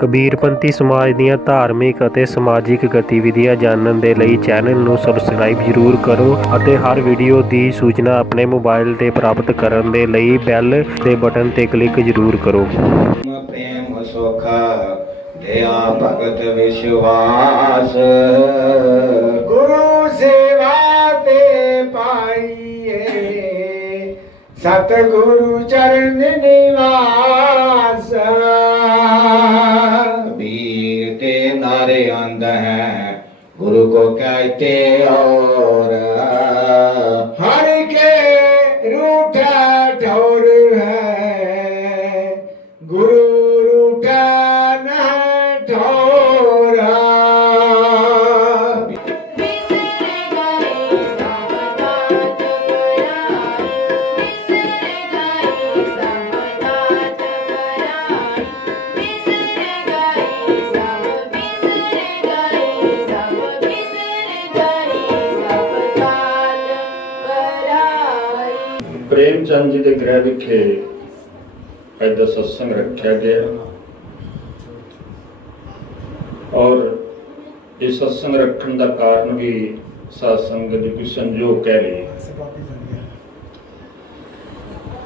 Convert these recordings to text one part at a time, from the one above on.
ਕਬੀਰਪੰਥੀ ਸਮਾਜ ਦੀਆਂ ਧਾਰਮਿਕ ਅਤੇ ਸਮਾਜਿਕ ਗਤੀਵਿਧੀਆਂ ਜਾਣਨ ਦੇ ਲਈ ਚੈਨਲ ਨੂੰ ਸਬਸਕ੍ਰਾਈਬ ਜ਼ਰੂਰ ਕਰੋ ਅਤੇ ਹਰ ਵੀਡੀਓ ਦੀ ਸੂਚਨਾ ਆਪਣੇ ਮੋਬਾਈਲ ਤੇ ਪ੍ਰਾਪਤ ਕਰਨ ਦੇ ਲਈ ਬੈਲ ਦੇ ਬਟਨ ਤੇ ਕਲਿੱਕ ਜ਼ਰੂਰ ਕਰੋ। प्रेम सुख दया भगत विश्वास गुरु सेवा ते पाइए सतगुरु चरण निवास। कबीर के नारे अंध हैं गुरु को कहते और हर के रूठा ठौर है गुरु रूठा न ठौरा। प्रेमचंद जी के गृह विखे अज का सत्संग रखा गया और इस सत्संग रखने का कारण भी साध संगत जी कोई संजोग कह ली,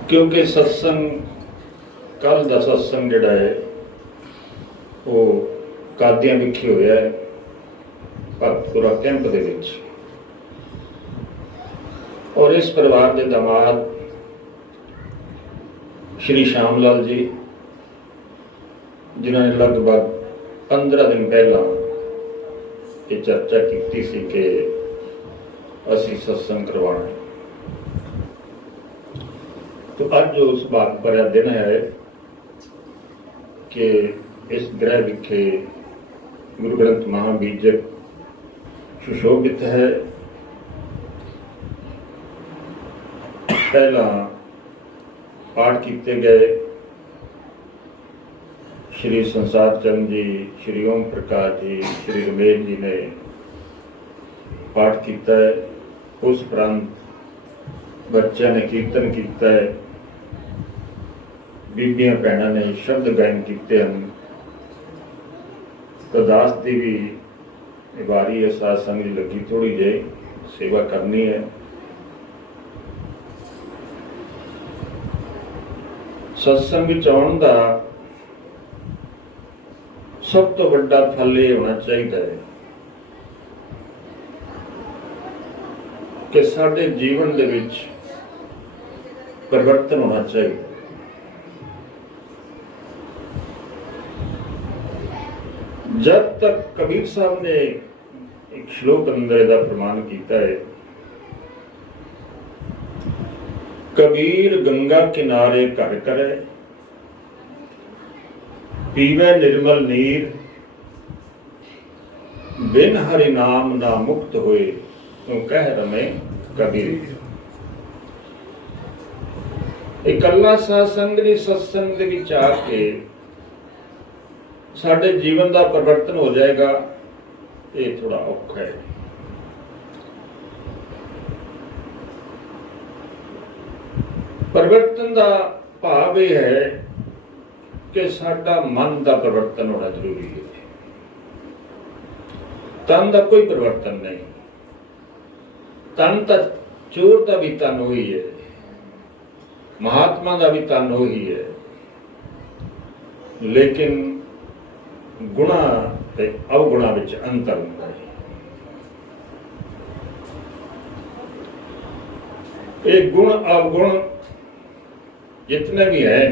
क्योंकि सत्संग कल का सत्संग जिहड़ा है वो कादियां विखे होया है भगतपुरा कैंप दे विच और इस परिवार के दामाद श्री श्याम लाल जी जिन्होंने लगभग 15 दिन पहला ये चर्चा की सी कि असी सत्संग करवाना है, तो अज उस बात पर दिन है कि इस ग्रह विखे गुरु ग्रंथ महाबीजक सुशोभित है। पहला पाठ किए गए श्री संसार चंद जी, श्री ओम प्रकाश जी, श्री रमेश जी ने पाठ किया है। उस उपरंत बच्चों ने कीर्तन किया है, बीबियां भैनों ने शब्द गायन किए हैं। अरदास की भी वारी है, साध संगत लगी थोड़ी जी सेवा करनी है। सत्संग विच आउण दा सब तो वड्डा फल ये होना चाहिए कि साडे जीवन दे विच परिवर्तन होना चाहिए। जब तक कबीर साहब ने एक श्लोक अंदर दा प्रमाण किया है, कबीर गंगा किनारे घर करे पीवे निर्मल नीर बिन हरि नाम ना मुक्त होए तू कह रमे कबीर। इकल्ला सत्संग दी सत्संग दे विच आके साडे जीवन दा परिवर्तन हो जाएगा, ये थोड़ा औखा है। परिवर्तन का भाव यह है कि साडा मन का परिवर्तन होना जरूरी है, तन का कोई परिवर्तन नहीं। तन तो चोर का भी तन वही है, महात्मा का भी तन वही है, लेकिन गुणा ते अवगुणा विच अंतर होता है। ये गुण अवगुण जितने भी हैं,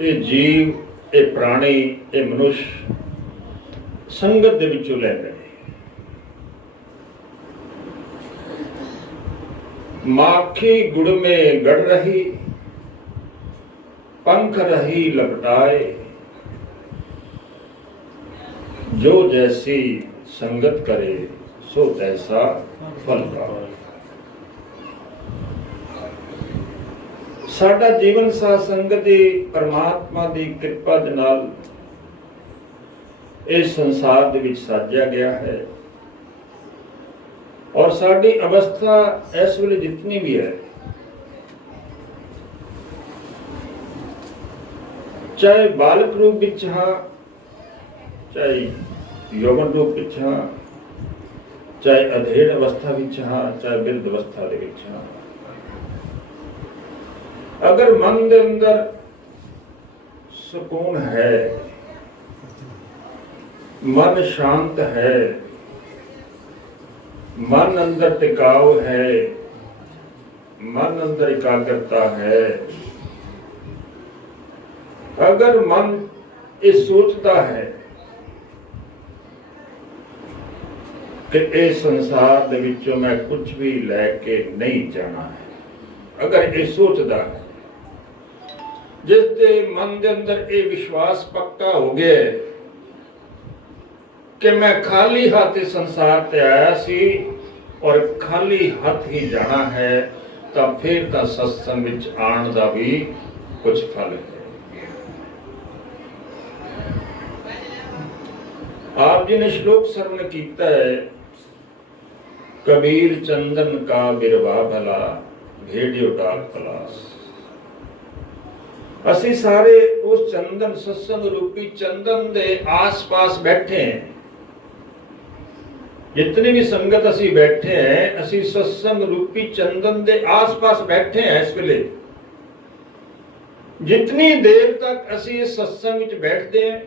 ये जीव, ये प्राणी, ये मनुष्य संगत दे विचों ले गए। माखी गुड़ में गड़ रही पंख रही लपटाए जो जैसी संगत करे सो तैसा फल पाए। साडा जीवन साध संगत दी परमात्मा दी कृपा दे नाल इस संसार दे विच साजिया गया है और साडी अवस्था इस वेले जितनी भी है चाहे बालक रूप विच हाँ, चाहे यौवन रूप विच हाँ, चाहे अधेड़ अवस्था विच हाँ, चाहे बिरध अवस्था दे विच हाँ, अगर मन दे अंदर सुकून है, मन शांत है, मन अंदर टिकाव है, मन अंदर एकाग्रता है, अगर मन ये सोचता है कि इस संसार दे विचों मैं कुछ भी लैके नहीं जाना है, अगर ये सोचता है, जिसके मन के अंदर ये विश्वास पक्का हो गया कि मैं खाली हाथ इस संसार ते आया सी और खाली हाथ ही जाना है, तो फिर तो सत्संग विच आने का भी कुछ फल है। आप जी ने श्लोक श्रवण किया है, कबीर चंदन का बिरवा भला भेड़ियो डाक पलास। असी सारे उस चंदन सत्संग रूपी चंदन दे आस पास बैठे हैं। जितनी भी संगत असी बैठे हैं, असी सत्संग रूपी चंदन दे आस पास बैठे हैं। इस वेले जितनी देर तक असी इस सत्संग विच बैठते हैं,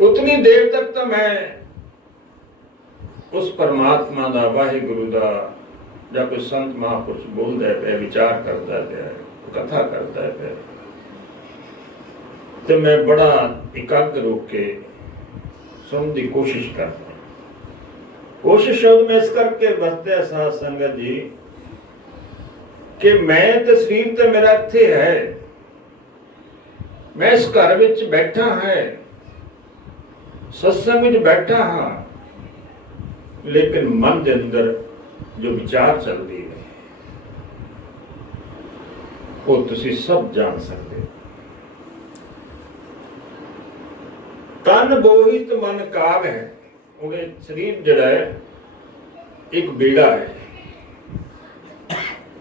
उतनी देर तक तो मैं उस परमात्मा दा, वाहिगुरु दा, या कोई संत महापुरुष बोलता है, विचार करता है, कथा करता है, तो मैं बड़ा एकाग्र होके सुनने की कोशिश करता हूं। कोशिश शब्द में इस करके बसते साथ संगत जी कि मैं तो शरीर तो मेरा इत्थे है, मैं इस घर विच बैठा है, सत्संग विच बैठा हाँ, लेकिन मन के अंदर जो विचार चल रही है वो तुसी सब जान सकते हो। तन बोहित मन काग है, उन्हें शरीर जड़ा है एक बेड़ा है।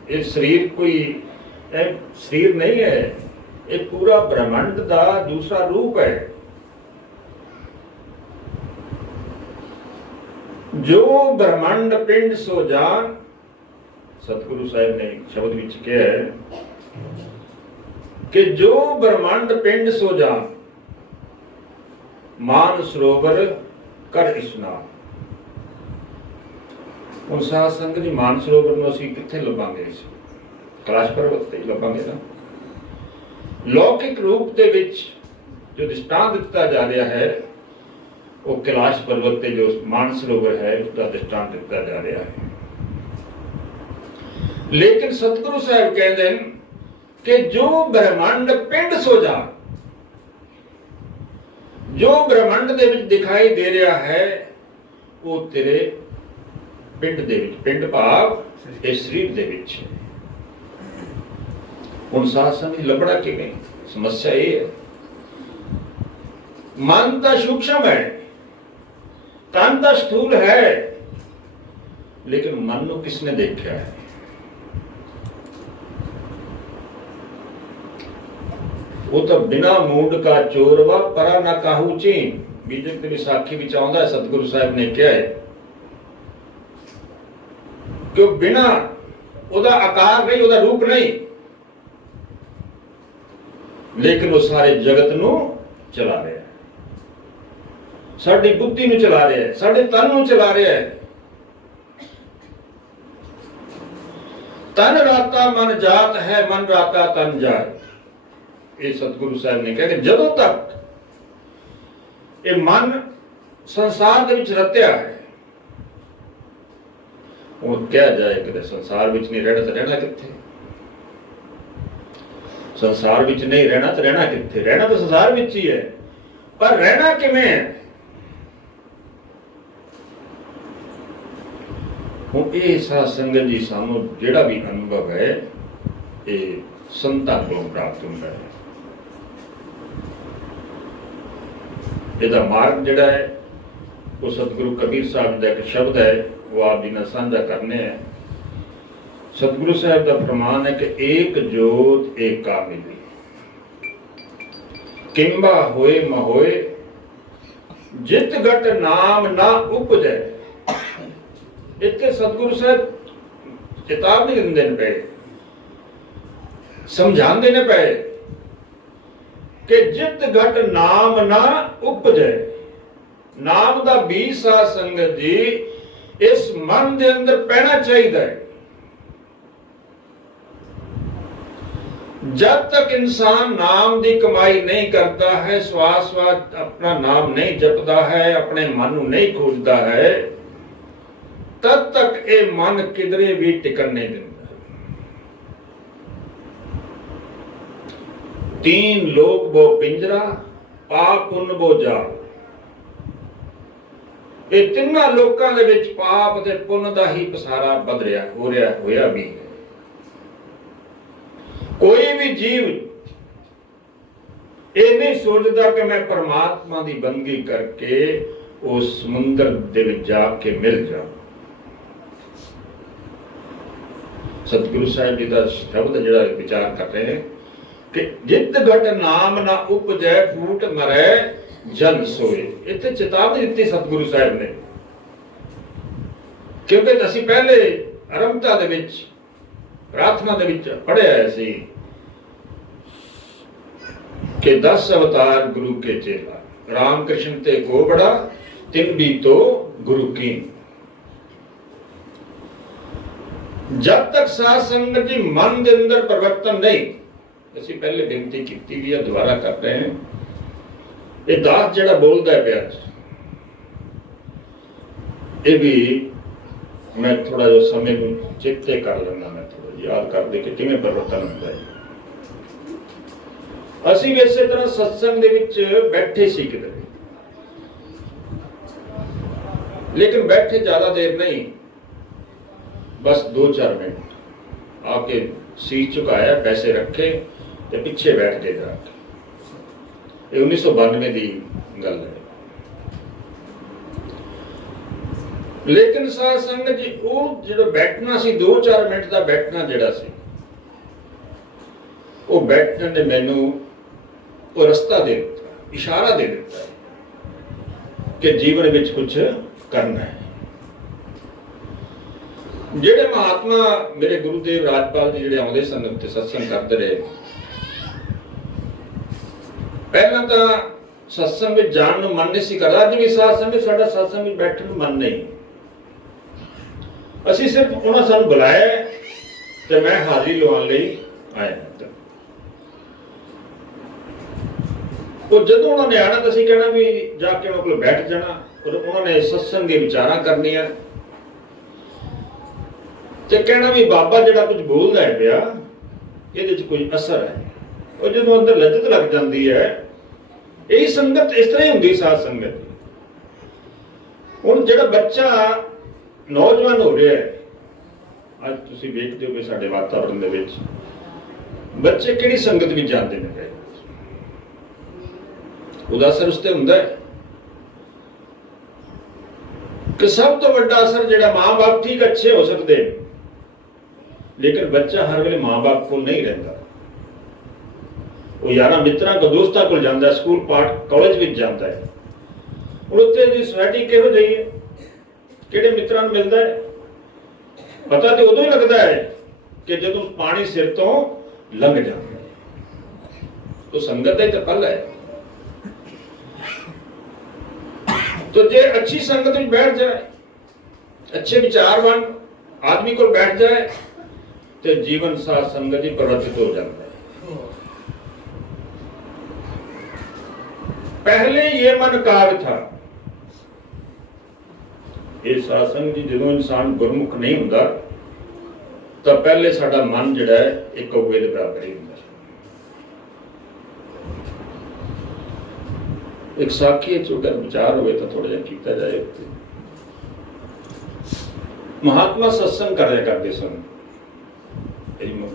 ये शरीर कोई शरीर नहीं है, एक पूरा ब्रह्मांड का दूसरा रूप है। जो ब्रह्मांड पिंड सो जान, सतगुरु साहब ने शब्द विच कहा है कि जो ब्रह्मांड पिंड सो जान, मान सरोवर कर स्नान। ਹੁਣ ਸਾਧ ਸੰਗਤ ਜੀ मान सरोवर ਨੂੰ ਅਸੀਂ ਕਿੱਥੇ ਲੱਭਾਂਗੇ? कैलाश पर्वत ਤੇ ਲੱਭਾਂਗੇ ਨਾ। लौकिक रूप ਦੇ ਵਿੱਚ जो दृष्टांत ਦਿੱਤਾ जा रहा है वो कैलाश पर्वत पे जो मान सरोवर है उसका दृष्टांत दिता जा रहा है। लेकिन सतगुरु साहब कहते हैं कि जो ब्रह्मांड पिंड सो जा, जो ब्रह्मांड दे विच दिखाई दे रहा है वो तेरे पिंड दे विच, पिंड भाव इस शरीर दे विच। हुण साथ संगत लभना किवें? समस्या ये है, मन तो सूक्ष्म है, तन तो स्थूल है, लेकिन मन को किसने देखा है? वो तो बिना मूड का चोरवा परा ना काहू चीन। बीजक विसाखी विच आउंदा है, सतगुरु साहब ने कहा है कि बिना ओदा आकार नहीं, ओदा रूप नहीं, लेकिन वो सारे जगत नू चला रहा है, साडी बुद्धि नू चला रहा है, साडे तन नू चला रहा है। तन राता मन जात है, मन राता तन जाए। ये सतगुरु साहब ने कहा कि जदों तक ये मन संसार के विच रत्या है, वो क्या जाए कि संसार विच नहीं रहना तो रहना कित्थे? संसार विच नहीं रहना तो रहना कित्थे? रहना तो संसार विच ही है, पर रहना किवें है? हुण ये साध संगत जी सानू जिहड़ा भी अनुभव है ये संतां कोलों प्राप्त हुंदा है। इहदा मार्ग जिहड़ा है वो सतगुरु कबीर साहब का एक शब्द है, वो आप जी ने साझा करने हैं। सतगुरु साहब का फरमान है कि एक जोत एक का मिली। किंबा होए महोए जित घट नाम ना उपजै। इतने सतगुरु साहब चेतावनी दिंदे ने पे, समझाते ने पे कि जित घट नाम ना उपजै। नाम दा बीज साध संगत जी इस मन दे अंदर पैना चाहिए। जब तक इंसान नाम की कमाई नहीं करता है, श्वास श्वास अपना नाम नहीं जपता है, अपने मन को नहीं खोजता है, तब तक ये मन किधरे भी टिकन नहीं देता। तीन लोग वो पिंजरा, पाप पुण्य वो जाल। ये तिन्ना लोकां दे विच पाप ते पुण्य दा ही पसारा बध रहा हो रहा होया भी है। कोई भी जीव ये नहीं सोचता कि मैं परमात्मा की बंदगी करके उस समुंदर दे विच जाके मिल जाऊं। सतगुरु साहब जी का शब्द जिहड़ा विचार कर रहे हैं कि जित घट नाम ना उपजै फूट मरै जल सोए। इत्थे चेतावनी दी सतगुरु साहब ने, क्योंकि असीं पहले आरंभता दे विच प्रार्थना दे विच पढ़िया सी कि 10 अवतार गुरु के चेला, राम कृष्ण ते को बड़ा तिन भी तो गुरु की। जब तक साध संगत जी मन के अंदर परिवर्तन नहीं, असीं पहले बेनती की भी है, दोबारा कर रहे हैं। ये दास जिहड़ा बोलदा है पिया, ये भी मैं थोड़ा जो समय में चेते कर लेना, मैं थोड़ा याद कर दे कि किवें परिवर्तन होंदा है। असीं भी इसे तरह सत्संग दे विच बैठे सी किते, लेकिन बैठे ज्यादा देर नहीं, बस 2-4 मिनट आके सीट झुकाया, पैसे रखे ते पीछे बैठ के जाके। ये 1992 की गल है। लेकिन साध संगत जी वो जो बैठना सी 2-4 मिनट का बैठना जिहड़ा सी, वो बैठने ने मैनू वो रास्ता दे दिता, इशारा दे दिता कि जीवन में कुछ करना है। जेडे महात्मा मेरे गुरुदेव राजपाल जी जेडे आउंदे सन ते सत्संग करते रहे, पहला तो सत्संग में जान नूं मन नहीं सी करदा। अज भी सत्संग में साडा सत्संग में बैठण नूं मन नहीं। असीं सिर्फ उन्हां सानूं बुलाया ते मैं हाज़री लवाउण लई आया। तो जदों उन्होंने आना तो असीं कहना भी जाके उन्हां कोल बैठ जाना, और उन्होंने सत्संग दी विचारां करनियां ते कहना भी बाबा जिहड़ा कुछ बोलदा है पिया इहदे च कोई असर है। और जो अंदर लज्जत लग जाती है, यही संगत इस तरह ही होंगी साध संगत। हुण जिहड़ा बच्चा नौजवान हो रहा है, अज तुसीं वेखदे हो कि साडे वातावरण दे विच बच्चे किहड़ी संगत विच जांदे ने, उहदा असर उस ते हुंदा है कि सब तो वड्डा असर जिहड़ा मां बाप ठीक अच्छे हो सकते, लेकिन बच्चा हर वेले मां बाप को नहीं रहता। वो यारा मित्रां को दोस्तां को जाता है, स्कूल पाठ कॉलेज में जाता है, और उत्थे दी सोसाइटी किहो जिही है, किहड़े मित्रां नूं मिलदा है, पता तो उदों ही लगता है कि जदों पानी सिर तो लंघ जाता है। तो संगत का ही तो फल है। तो जे अच्छी संगत में बैठ जाए, अच्छे विचारवान आदमी को बैठ जाए, तो जीवन साथ संगत ही परिवर्तित हो जाता है। पहले ये मन काग था, ये सासंग जी जो इंसान गुरमुख नहीं होता, तो पहले साडा मन जिहड़ा है एक कौवे दे बराबर ही होंदा। एक साखी अगर विचार हो तो थोड़ा जिहा कीता जाए। महात्मा सत्संग कराया करते सन,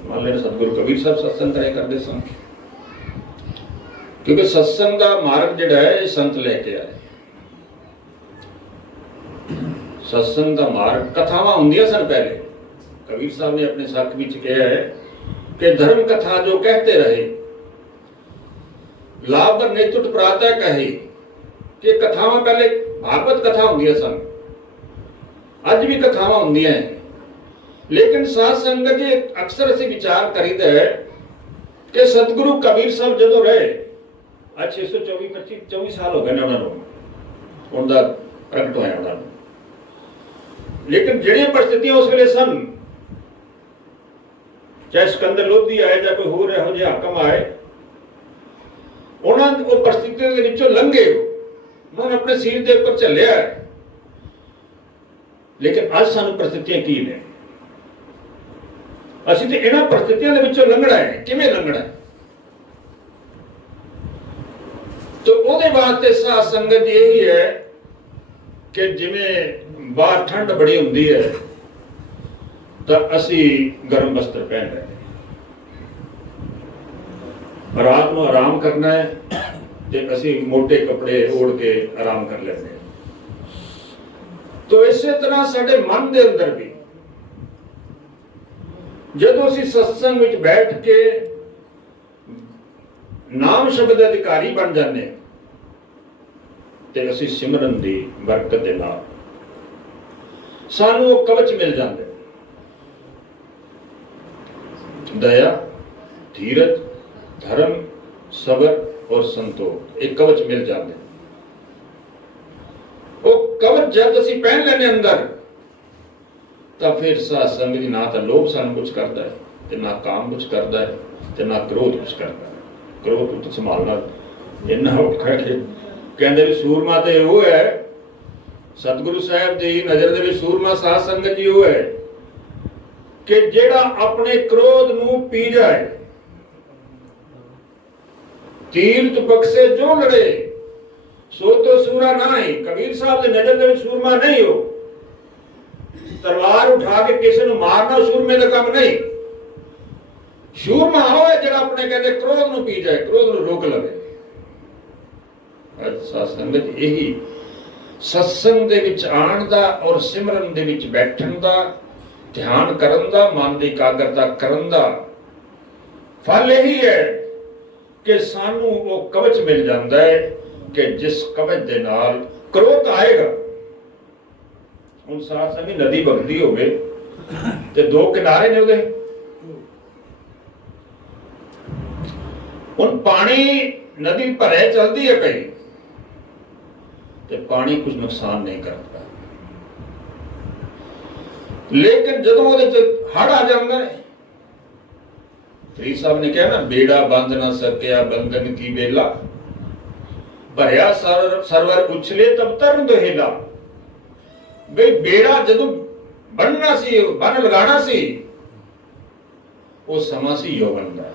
मान लेना सतगुरु कबीर साहब सत्संग कराया करते सन, क्योंकि सत्संग का मार्ग जिहड़ा है संत लेके आए। सत्संग का मार्ग कथावां होंदियां सन पहले। कबीर साहब ने अपने साख विच कहा है कि धर्म कथा जो कहते रहे, ਲਾਭ ਬਰਨੇ ਟੁੱਟ ਪ੍ਰਾਤः ਕਹੀ ਕਿ ਕਥਾਵਾਂ ਪਹਿਲੇ ਭਾਗਵਤ ਕਥਾ ਹੁੰਦੀਆਂ ਸਨ, ਅੱਜ ਵੀ ਕਥਾਵਾਂ ਹੁੰਦੀਆਂ ਹੈ, ਲੇਕਿਨ ਸਾਧ ਸੰਗਤ ਜੀ ਅਕਸਰ ਅਸੀਂ ਵਿਚਾਰ ਕਰੀਦਾ ਹੈ ਕਿ ਸਤਿਗੁਰੂ ਕਬੀਰ ਸਾਹਿਬ ਜਦੋਂ ਰਹੇ, ਅੱਜ 624 ਸਾਲ ਹੋ ਗਏ ਨੇ ਉਹਨਾਂ ਨੂੰ, ਉਹਦਾ ਪ੍ਰਗਟ ਹੋਇਆ ਉਹਨਾਂ ਨੂੰ, ਲੇਕਿਨ ਜਿਹੜੀਆਂ ਪਰਿਸਥਿਤੀਆਂ ਉਸ ਵੇਲੇ ਸਨ, ਚਾਹੇ ਸਿਕੰਦਰ ਲੋਧੀ ਆਏ ਜਾਂ ਕੋਈ ਹੋਰ ਇਹੋ ਜਿਹਾ ਹਾਕਮ ਆਏ, ਉਹਨਾਂ ਉਹ ਪਰਿਸਥਿਤੀਆਂ ਦੇ ਵਿੱਚੋਂ ਲੰਘੇ, ਉਹਨਾਂ ਨੇ ਆਪਣੇ ਸਿਰ ਦੇ ਉੱਪਰ ਝੱਲਿਆ। ਲੇਕਿਨ ਅੱਜ ਸਾਨੂੰ ਪਰਿਸਥਿਤੀਆਂ ਕੀ ਨੇ? ਅਸੀਂ ਤੇ ਇਹਨਾਂ ਪਰਿਸਥਿਤੀਆਂ ਦੇ ਵਿੱਚੋਂ ਲੰਘਣਾ ਹੈ। ਕਿਵੇਂ ਲੰਘਣਾ ਹੈ? ਤਾਂ ਉਹਦੇ ਵਾਸਤੇ ਸਾਧ ਸੰਗਤ ਇਹੀ ਹੈ ਕਿ ਜਿਵੇਂ ਬਾਹਰ ਠੰਡ ਬੜੀ ਹੁੰਦੀ ਹੈ ਤਾਂ ਅਸੀਂ ਗਰਮ ਵਸਤਰ ਪਹਿਨ ਰਹੇ ਹਾਂ, ਰਾਤ ਨੂੰ ਆਰਾਮ ਕਰਨਾ ਹੈ ਤੇ ਅਸੀਂ ਮੋਟੇ ਕੱਪੜੇ ਓੜ ਕੇ ਆਰਾਮ ਕਰ ਲੈਂਦੇ ਹਾਂ। ਤਾਂ ਇਸੇ ਤਰ੍ਹਾਂ ਸਾਡੇ ਮਨ ਦੇ ਅੰਦਰ ਵੀ ਜਦੋਂ ਅਸੀਂ ਸਤਸੰਗ ਵਿੱਚ ਬੈਠ ਕੇ ਨਾਮ ਸ਼ਬਦ ਦੇ ਅਧਿਕਾਰੀ ਬਣ ਜਾਂਦੇ ਤੇ ਅਸੀਂ ਸਿਮਰਨ ਦੀ ਬਰਕਤ ਦੇ ਨਾਲ ਸਾਨੂੰ ਉਹ ਕਵਚ ਮਿਲ ਜਾਂਦੇ, ਦਇਆ, ਧੀਰਜ, ਧਰਮ, ਸਬਰ ਔਰ ਸੰਤੋਖ, ਇਹ ਕਵਚ ਮਿਲ ਜਾਂਦੇ। ਉਹ ਕਵਚ ਜਦ ਅਸੀਂ ਪਹਿਨ ਲੈਣੇ ਅੰਦਰ ਤਾਂ ਫਿਰ ਸਾਧ ਸੰਗਤ ਦੀ ਨਾ ਤਾਂ ਲੋਭ ਸਾਨੂੰ ਕੁਝ ਕਰਦਾ ਹੈ ਤੇ ਨਾ ਕਾਮ ਕੁਝ ਕਰਦਾ ਹੈ ਤੇ ਨਾ ਕ੍ਰੋਧ ਕੁਝ ਕਰਦਾ ਹੈ। ਕ੍ਰੋਧ ਨੂੰ ਸੰਭਾਲਣਾ ਇੰਨਾ ਔਖਾ ਹੈ ਕਿ ਕਹਿੰਦੇ ਵੀ ਸੂਰਮਾ ਤੇ ਉਹ ਹੈ, ਸਤਿਗੁਰੂ ਸਾਹਿਬ ਦੀ ਨਜ਼ਰ ਦੇ ਵਿੱਚ ਸੂਰਮਾ ਸਾਧ ਸੰਗਤ ਜੀ ਉਹ ਹੈ ਕਿ ਜਿਹੜਾ ਆਪਣੇ ਕ੍ਰੋਧ ਨੂੰ ਪੀ ਜਾਏ। ਤੀਰਥ ਬਖਸ਼ੇ ਜੋ ਲੜੇ ਸੋ ਤੋ ਸੂਰਾ ਨਾ ਹੀ। ਕਬੀਰ ਸਾਹਿਬ ਦੀ ਨਜ਼ਰ ਦੇ ਵਿੱਚ ਸੂਰਮਾ ਨਹੀਂ ਹੋ, ਤਲਵਾਰ ਉਠਾ ਕੇ ਕਿਸੇ ਨੂੰ ਮਾਰਨਾ ਸੂਰਮੇ ਦਾ ਕੰਮ ਨਹੀਂ। ਸੂਰਮਾ ਹੋਵੇ ਜਿਹੜਾ ਆਪਣੇ ਕਹਿੰਦੇ ਕ੍ਰੋਧ ਨੂੰ ਪੀ ਜਾਏ, ਕ੍ਰੋਧ ਨੂੰ ਰੋਕ ਲਵੇ। ਅੱਜ ਸਾਧ ਸੰਗਤ ਇਹੀ ਸਤਸੰਗ ਦੇ ਵਿੱਚ ਆਉਣ ਦਾ ਔਰ ਸਿਮਰਨ ਦੇ ਵਿੱਚ ਬੈਠਣ ਦਾ, ਧਿਆਨ ਕਰਨ ਦਾ, ਮਨ ਦੀ ਇਕਾਗਰਤਾ ਕਰਨ ਦਾ ਫਲ ਇਹੀ ਹੈ ਕਿ ਸਾਨੂੰ ਉਹ ਕਵਚ ਮਿਲ ਜਾਂਦਾ ਹੈ ਕਿ ਜਿਸ ਕਵਚ ਦੇ ਨਾਲ ਕ੍ਰੋਧ ਆਏਗਾ। ਹੁਣ ਸਾਧ ਸੰਗਤ ਨਦੀ ਵਗਦੀ ਹੋਵੇ ਤੇ ਦੋ ਕਿਨਾਰੇ ਨੇ ਉਹਦੇ, ਹੁਣ ਪਾਣੀ ਨਦੀ ਭਰੇ ਚਲਦੀ ਹੈ ਪਈ ਤੇ ਪਾਣੀ ਕੁਝ ਨੁਕਸਾਨ ਨਹੀਂ ਕਰਦਾ, ਲੇਕਿਨ ਜਦੋਂ ਉਹਦੇ ਚ ਹੜ ਆ ਜਾਂਦਾ ਹੈ, ਫਰੀਦ ਸਾਹਿਬ ਨੇ ਕਿਹਾ ਨਾ, ਬੇੜਾ ਬੰਦ ਨਾ ਸਕਿਆ ਬੰਧਨ ਕੀ ਵੇਲਾ, ਭਰਿਆ ਸਰਵਰ ਉਛਲੇ ਤਬ ਤਰਨ ਦੁਹੇਲਾ। ਬਈ ਬੇੜਾ ਜਦੋਂ ਬੰਨਣਾ ਸੀ, ਬੰਨ ਲਗਾਣਾ ਸੀ, ਉਹ ਸਮਾਂ ਸੀ ਯੋਵਨ ਦਾ,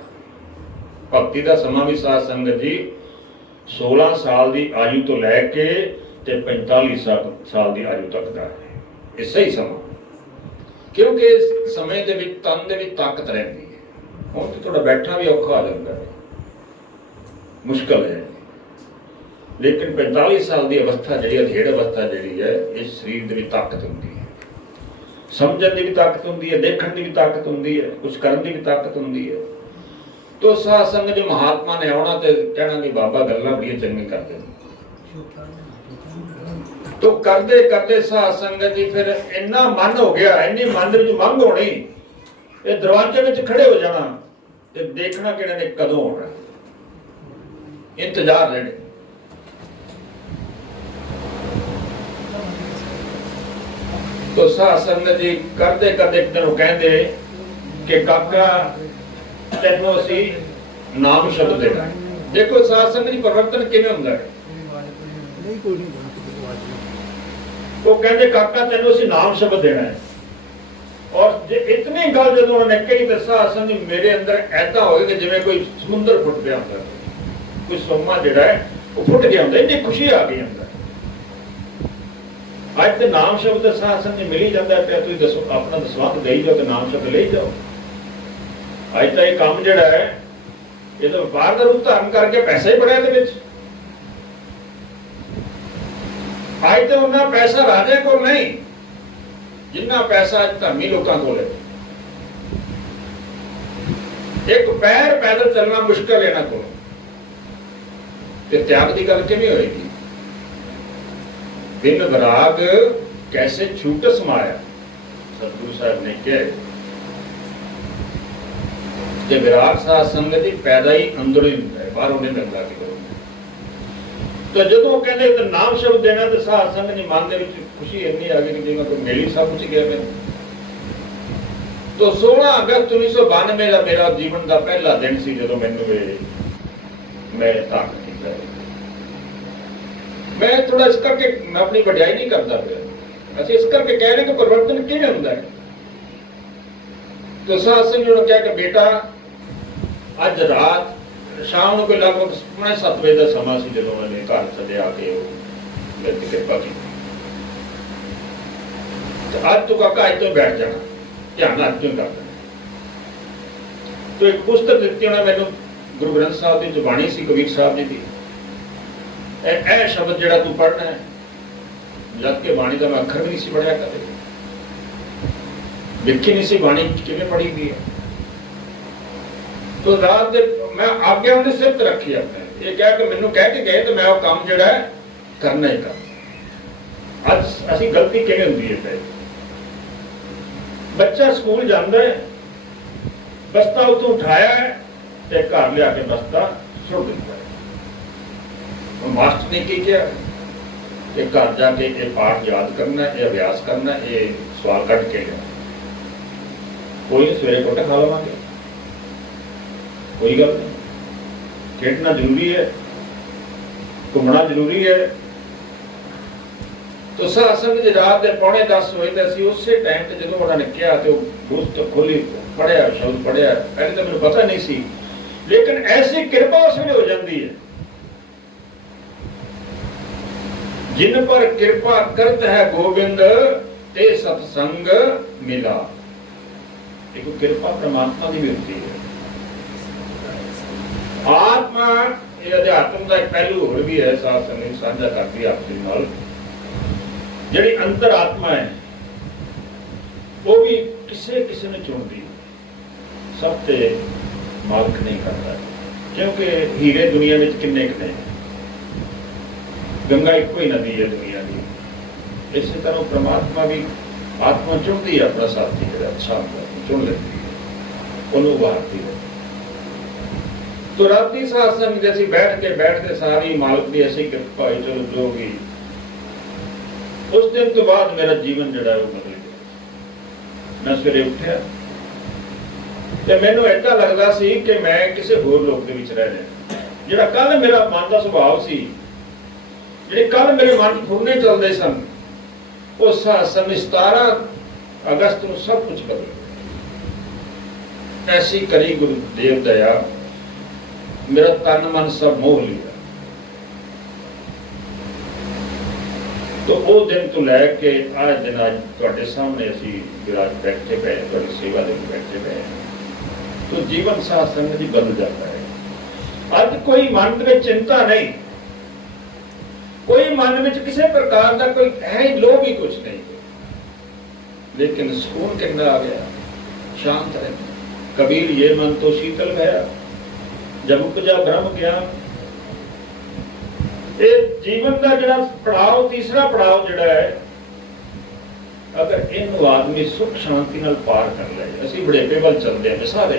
ਭਗਤੀ ਦਾ ਸਮਾਂ ਵੀ ਸਾਧ ਸੰਗਤ ਜੀ 16 ਸਾਲ ਦੀ ਆਯੂ ਤੋਂ ਲੈ ਕੇ ਤੇ 45 ਸਾਲ ਦੀ ਆਯੂ ਤੱਕ ਦਾ ਹੈ। ਇਹ ਸਹੀ ਸਮਾਂ, ਕਿਉਂਕਿ ਇਸ ਸਮੇਂ ਦੇ ਵਿੱਚ ਤਨ ਦੇ ਵਿੱਚ ਤਾਕਤ ਰਹਿੰਦੀ ਹੈ। ਹੁਣ ਤੇ ਥੋੜਾ ਬੈਠਣਾ ਵੀ ਔਖਾ ਹੋ ਜਾਂਦਾ ਹੈ, ਮੁਸ਼ਕਲ ਹੈ, ਲੇਕਿਨ 45 ਸਾਲ ਦੀ ਅਵਸਥਾ ਜਿਹੜੀ ਅਧੇੜ ਅਵਸਥਾ ਜਿਹੜੀ ਹੈ, ਇਸ ਸਰੀਰ ਦੇ ਵਿੱਚ ਤਾਕਤ ਹੁੰਦੀ ਹੈ, ਸਮਝਣ ਦੀ ਵੀ ਤਾਕਤ ਹੁੰਦੀ ਹੈ, ਦੇਖਣ ਦੀ ਵੀ ਤਾਕਤ ਹੁੰਦੀ ਹੈ, ਕੁਝ ਕਰਨ ਦੀ ਵੀ ਤਾਕਤ ਹੁੰਦੀ ਹੈ। ਤੋ ਸਾਧ ਸੰਗਤ ਜੀ ਮਹਾਤਮਾ ਨੇ ਆਉਣਾ ਤੇ ਕਹਿਣਾ ਕਿ ਬਾਬਾ ਗੱਲਾਂ ਬੜੀਆਂ ਚੰਗੀਆਂ ਕਰਦੇ ਨੇ। ਤੋ ਕਰਦੇ ਕਰਦੇ ਸਾਧ ਸੰਗਤ ਜੀ ਫਿਰ ਇੰਨਾ ਮਨ ਹੋ ਗਿਆ, ਇੰਨੀ ਮਨ ਦੇ ਵਿੱਚ ਮੰਗ ਹੋਣੀ, ਇਹ ਦਰਵਾਜ਼ੇ ਵਿੱਚ ਖੜੇ ਹੋ ਜਾਣਾ ਤੇ ਦੇਖਣਾ ਕਿ ਇਹਨਾਂ ਨੇ ਕਦੋਂ ਆਉਣਾ, ਇੰਤਜ਼ਾਰ ਲੈਣੇ। ਤੋ ਸਾਧ ਸੰਗਤ ਜੀ ਕਰਦੇ ਕਰਦੇ ਇੱਕ ਦਿਨ ਉਹ ਕਹਿੰਦੇ ਕਿ ਕਾਕਾ ਤੈਨੂੰ ਅਸੀਂ ਨਾਮ ਸ਼ਬਦ ਦੇਣਾ। ਦੇਖੋ ਸਾਧ ਸੰਗਤ ਜੀ ਪਰਿਵਰਤਨ ਕਿਵੇਂ ਹੁੰਦਾ ਹੈ। ਉਹ ਕਹਿੰਦੇ ਕਾਕਾ ਤੈਨੂੰ ਅਸੀਂ ਨਾਮ ਸ਼ਬਦ ਦੇਣਾ ਹੈ, ਔਰ ਜੇ ਇਤਨੀ ਗੱਲ ਜਦੋਂ ਉਹਨਾਂ ਨੇ ਕਹੀ ਤਾਂ ਸਾਧ ਸੰਗਤ ਜੀ ਮੇਰੇ ਅੰਦਰ ਐਦਾਂ ਹੋਇਆ ਕਿ ਜਿਵੇਂ ਕੋਈ ਸਮੁੰਦਰ ਫੁੱਟ ਪਿਆ ਹੁੰਦਾ, ਕੋਈ ਸੋਮਾ ਜਿਹੜਾ ਹੈ ਉਹ ਫੁੱਟ ਗਿਆ ਹੁੰਦਾ, ਇੰਨੀ ਖੁਸ਼ੀ ਆ ਗਈ ਅੰਦਰ। ਅੱਜ ਤੇ ਨਾਮ ਸ਼ਬਦ ਸਾਧ ਸੰਗਤ ਜੀ ਮਿਲ ਹੀ ਜਾਂਦਾ ਪਿਆ, ਤੁਸੀਂ ਦੱਸੋ ਆਪਣਾ ਦਸਵੰਧ ਦੇਈ ਜਾਓ ਤੇ ਨਾਮ ਸ਼ਬਦ ਲਈ ਜਾਓ। ਅੱਜ ਤਾਂ ਇਹ ਕੰਮ ਜਿਹੜਾ ਹੈ ਇਹ ਤਾਂ ਵਪਾਰ ਦਾ ਰੂਪ ਧਾਰਨ ਕਰਕੇ ਪੈਸਾ ਹੀ ਬੜਿਆ ਇਹਦੇ ਵਿੱਚ। ਅੱਜ ਤੇ ਉਹਨਾਂ ਪੈਸਾ ਰਾਜੇ ਕੋਲ ਨਹੀਂ ਜਿੰਨਾ ਪੈਸਾ ਧਰਮੀ ਲੋਕਾਂ ਕੋਲ ਹੈ। ਇੱਕ ਪੈਰ ਪੈਦਲ ਚੱਲਣਾ ਮੁਸ਼ਕਲ ਇਹਨਾਂ ਕੋਲ, ਤੇ ਤਿਆਗ ਦੀ ਗੱਲ ਕਿਵੇਂ ਹੋਏਗੀ? ਬਿਨ ਵਿਰਾਗ ਕੈਸੇ ਛੂਟ ਸਮਾਇਆ, ਸਤਿਗੁਰੂ ਸਾਹਿਬ ਨੇ ਕਿਹਾ ਕਿ ਵਿਰਾਗ ਸਾਧ ਸੰਗਤ ਦੀ ਪੈਦਾ ਹੀ ਅੰਦਰੋਂ ਹੀ ਹੁੰਦਾ ਹੈ, ਬਾਹਰੋਂ ਨਹੀਂ ਮਿਲਦਾ ਕਿਤੇ। ਤਾਂ ਜਦੋਂ ਕਹਿੰਦੇ ਤਾਂ ਨਾਮ ਸ਼ਬਦ ਦੇਣਾ ਤੇ ਸਾਧ ਸੰਗਤ ਦੇ ਮਨ ਦੇ ਵਿੱਚ ਖੁਸ਼ੀ ਇੰਨੀ ਆ ਗਈ ਕਿ ਜਿਵੇਂ ਕੋਈ ਮਿਲ ਹੀ ਸਭ ਕੁਝ ਗਿਆ ਮੈਨੂੰ। तो 16 अगस्त 1992 ਦਾ ਮੇਰਾ ਜੀਵਨ ਦਾ ਪਹਿਲਾ ਦਿਨ ਸੀ ਜਦੋਂ ਮੈਨੂੰ ਮੈਂ ਧਾਰਨ ਕੀਤਾ। ਮੈਂ ਥੋੜਾ ਇਸ ਕਰਕੇ ਮੈਂ ਆਪਣੀ ਵਡਿਆਈ ਨਹੀਂ ਕਰਦਾ ਪਿਆ, ਅਸੀਂ ਇਸ ਕਰਕੇ ਕਹਿ ਰਹੇ ਕਿ ਪਰਿਵਰਤਨ ਕਿਵੇਂ ਹੁੰਦਾ ਹੈ। तो ਸਾਧ ਸੰਗਤ ਨੂੰ ਕਿਹਾ ਕਿ ਬੇਟਾ ਅੱਜ ਰਾਤ ਸ਼ਾਮ ਨੂੰ ਕੋਈ ਲਗਭਗ 7 ਵਜੇ ਦਾ ਸਮਾਂ ਸੀ ਜਦੋਂ ਮੈंने ਘਰ ਸੱਦੇ ਆ ਕੇ ਮੇਰੇ ਤੇ ਕਿਰਪਾ ਕੀਤੀ। ਅੱਜ ਤੂੰ ਕਾਕਾ ਇੱਥੇ ਬੈਠ ਜਾਣਾ, ਧਿਆਨ ਨਾਲ ਕਿਉਂ ਕਰਦਾ। तो एक पुस्तक ਦਿੱਤੀ ਉਹਨੇ ਮੈਨੂੰ, ਗੁਰੂ ਗ੍ਰੰਥ ਸਾਹਿਬ ਦੀ ਜ਼ੁਬਾਨੀ ਸੀ ਕਬੀਰ ਸਾਹਿਬ ਜੀ ਦੀ। ਇਹ ਸ਼ਬਦ ਜਿਹੜਾ ਤੂੰ ਪੜ੍ਹਨਾ ਹੈ, ਜਦ ਕਿ ਬਾਣੀ ਦਾ ਮੈਂ ਅੱਖਰ ਵੀ ਨਹੀਂ ਸੀ ਪੜ੍ਹਿਆ ਕਦੇ, ਵੇਖੀ ਨਹੀਂ ਸੀ ਬਾਣੀ ਕਿਵੇਂ ਪੜ੍ਹੀ ਗਈ ਹੈ। तो ਰਾਤ ਦੇ ਮੈਂ ਆਗਿਆ ਉਹਦੇ ਸਿਰ ਤੇ ਰੱਖੀ ਆਪਣੇ, ਇਹ ਕਹਿ ਕੇ ਮੈਨੂੰ ਕਹਿ ਕੇ ਗਏ ਤੇ ਮੈਂ ਉਹ ਕੰਮ ਜਿਹੜਾ ਹੈ ਕਰਨਾ ਹੀ ਕਰਨਾ। ਅੱਜ ਅਸੀਂ ਗਲਤੀ ਕਿਵੇਂ ਹੁੰਦੀ ਹੈ? ਬੱਚਾ ਸਕੂਲ ਜਾਂਦਾ ਹੈ, ਬਸਤਾ ਉਤੋਂ ਉਠਾਇਆ ਹੈ ਤੇ ਘਰ ਲਿਆ ਕੇ ਬਸਤਾ ਸੁੱਟ ਦਿੱਤਾ ਹੈ। ਉਹ ਮਾਸਟਰ ਨੇ ਕੀ ਕਿਹਾ ਕਿ ਘਰ ਜਾ ਕੇ ਇਹ ਪਾਠ ਯਾਦ ਕਰਨਾ, ਇਹ ਅਭਿਆਸ ਕਰਨਾ, ਇਹ ਸਵਾਲ ਕੱਢ ਕੇ ਲਿਆ। ਕੋਈ ਸਵੇਰੇ ਕੋਟਾ ਖਾ ਲਵਾਂਗੇ, ਕੋਈ ਗੱਲ ਨਹੀਂ। ਖੇਡਣਾ ਜ਼ਰੂਰੀ ਹੈ, ਘੁੰਮਣਾ ਜ਼ਰੂਰੀ ਹੈ। तो साध संगत जी रात के 9:45 ਹੋਏ ਤੇ ਅਸੀਂ ਉਸੇ ਟਾਈਮ ਤੇ ਜਦੋਂ ਉਹਨਾਂ ਨੇ ਕਿਹਾ ਤੇ ਉਹ ਪੁਸਤਕ ਖੋਲੀ, ਪੜਿਆ, ਸ਼ਬਦ ਪੜਿਆ। ਪਹਿਲੇ ਤਾਂ ਮੈਨੂੰ ਪਤਾ ਨਹੀਂ ਸੀ, ਲੇਕਿਨ ਐਸੀ ਕਿਰਪਾ ਉਸ ਵੇਲੇ ਹੋ ਜਾਂਦੀ ਹੈ। ਜਿਨ ਪਰ ਕਿਰਪਾ ਕਰਤ ਹੈ ਗੋਬਿੰਦ ਤੇ ਸਤਸੰਗ ਮਿਲਾ। ਇੱਕ ਕਿਰਪਾ ਪ੍ਰਮਾਤਮਾ ਦੀ ਵੀ ਹੁੰਦੀ ਹੈ। ਆਤਮਾ ਇਹ ਅਧਿਆਤਮ ਦਾ ਇੱਕ ਪਹਿਲੂ ਹੋਰ ਵੀ ਹੈ, ਸਾਧ ਸੰਗਤ ਸਾਂਝਾ ਕਰਦੀ ਆਪ ਜੀ ਨਾਲ। ਜਿਹੜੀ ਅੰਤਰ ਆਤਮਾ ਹੈ ਉਹ ਵੀ ਕਿਸੇ ਕਿਸੇ ਨੂੰ ਚੁਣਦੀ, ਸਭ ਤੇ ਮਾਲਕ ਨਹੀਂ ਕਰਦਾ। ਕਿਉਂਕਿ ਹੀਰੇ ਦੁਨੀਆ ਵਿੱਚ ਕਿੰਨੇ ਕੁ ਨੇ, ਗੰਗਾ ਇੱਕੋ ਹੀ ਨਦੀ ਹੈ ਦੁਨੀਆ ਦੀ। ਇਸੇ ਤਰ੍ਹਾਂ ਪ੍ਰਮਾਤਮਾ ਵੀ ਆਤਮਾ ਚੁਣਦੀ ਹੈ, ਆਪਣਾ ਸਾਥੀ ਜਿਹੜਾ ਅੱਛਾ ਹੁੰਦਾ ਚੁਣ ਲੈਂਦੀ ਹੈ, ਉਹਨੂੰ ਵਾਰਦੀ ਹੈ। तो ਰਾਤੀ ਸਾਧ ਸੰਗਤ ਦੇ ਅਸੀਂ ਬੈਠਦੇ ਸਾਰੀ ਮਾਲਕ ਦੀ ਐਸੀ ਕਿਰਪਾ ਹੋਈ, ਚਲੋ ਜੋ ਵੀ। ਉਸ ਦਿਨ ਤੋਂ ਬਾਅਦ ਮੇਰਾ ਜੀਵਨ ਜਿਹੜਾ ਉਹ ਬਦਲ ਗਿਆ। ਮੈਂ ਸਵੇਰੇ ਉੱਠਿਆ ਤੇ ਮੈਨੂੰ ਏਦਾਂ ਲੱਗਦਾ ਸੀ ਕਿ ਮੈਂ ਕਿਸੇ ਹੋਰ ਲੋਕ ਦੇ ਵਿੱਚ ਰਹਿ ਰਿਹਾ। ਜਿਹੜਾ ਕੱਲ ਮੇਰਾ ਮਨ ਦਾ ਸੁਭਾਅ ਸੀ, ਜਿਹੜੇ ਕੱਲ ਮੇਰੇ ਮਨ 'ਚ ਫੁਰਨੇ ਚੱਲਦੇ ਸਨ, ਉਹ ਸਾਧ ਸੰਗਤ 17 ਅਗਸਤ ਨੂੰ ਸਭ ਕੁਝ ਬਦਲ ਗਿਆ। ਐਸੀ ਕਰੀ ਗੁਰਦੇਵ ਦਇਆ, ਮੇਰਾ ਤਨ ਮਨ ਸਭ ਮੋਹ ਲਿਆ। तो वो दिन तो लैके आज दिन आज तुहाडे सामने असी विराज बैठे पे, तुहाडी सेवा दे बैठे पे, तो जीवन साध संगत जी बदल जाता है। अज कोई मन में चिंता नहीं, कोई मन में किसी प्रकार का कोई है लोभ ही कुछ नहीं, लेकिन सुकून कितना आ गया, शांत रहे। कबीर ये मन तो शीतल गया जब उपजा ब्रह्म ज्ञान। जीवन का जो पड़ाव, तीसरा पड़ाव जोड़ा है, अगर इन आदमी सुख शांति नाल पार कर ले। असी बुढ़ेपे वाल चलते हैं सारे,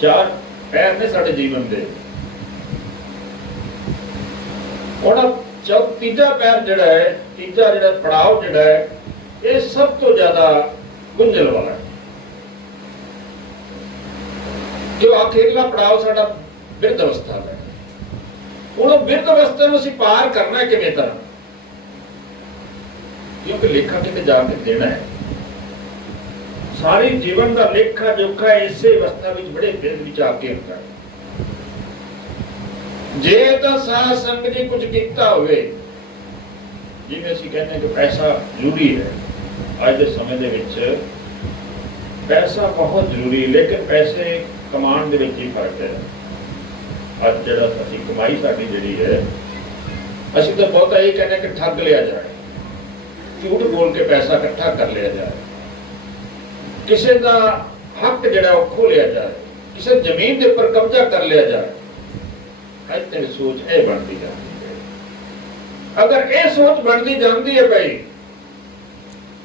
4 पैर ने साडे जीवन दे। तीजा पैर जोड़ा है, तीजा जो पड़ाव जोड़ा है, ये सब तो ज्यादा गुंझल वाला है। जो आखिरला पड़ाव साडा बिरध अवस्था का है। ਹੁਣ ਬਿਰਧ ਅਵਸਥਾ ਨੂੰ ਅਸੀਂ ਪਾਰ ਕਰਨਾ ਹੈ ਕਿਵੇਂ ਤਰ੍ਹਾਂ, ਕਿਉਂਕਿ ਲੇਖਾ ਕਿਤੇ ਜਾ ਕੇ ਦੇਣਾ ਹੈ। ਸਾਰੇ ਜੀਵਨ ਦਾ ਲੇਖਾ ਜੋਖਾ ਇਸੇ ਅਵਸਥਾ ਵਿੱਚ ਬੜੇ ਬਿਰਧ ਵਿੱਚ ਆ ਕੇ ਹੁੰਦਾ ਹੈ। ਜੇ ਤਾਂ ਸਾਧ ਸੰਗਤ ਜੀ ਕੁਝ ਕੀਤਾ ਹੋਵੇ, ਜਿਵੇਂ ਅਸੀਂ ਕਹਿੰਦੇ ਕਿ ਪੈਸਾ ਜ਼ਰੂਰੀ ਹੈ, ਅੱਜ ਦੇ ਸਮੇਂ ਦੇ ਵਿੱਚ ਪੈਸਾ ਬਹੁਤ ਜ਼ਰੂਰੀ, ਲੇਕਿਨ ਪੈਸੇ ਕਮਾਉਣ ਦੇ ਵਿੱਚ ਹੀ ਫਰਕ ਹੈ। ਅੱਜ ਜਿਹੜਾ ਅਸੀਂ ਕਮਾਈ ਸਾਡੀ ਜਿਹੜੀ ਹੈ, ਅਸੀਂ ਤਾਂ ਬਹੁਤਾ ਇਹ ਕਹਿੰਦੇ ਕਿ ਠੱਗ ਲਿਆ ਜਾਏ, ਝੂਠ ਬੋਲ ਕੇ ਪੈਸਾ ਇਕੱਠਾ ਕਰ ਲਿਆ ਜਾਏ, ਕਿਸੇ ਦਾ ਹੱਕ ਜਿਹੜਾ ਉਹ ਖੋਹ ਲਿਆ ਜਾਏ, ਕਿਸੇ ਜ਼ਮੀਨ ਦੇ ਉੱਪਰ ਕਬਜ਼ਾ ਕਰ ਲਿਆ ਜਾਏ। ਅੱਜ ਤੇਰੀ ਸੋਚ ਇਹ ਬਣਦੀ ਜਾਂਦੀ ਹੈ। ਅਗਰ ਇਹ ਸੋਚ ਬਣਦੀ ਜਾਂਦੀ ਹੈ ਭਾਈ,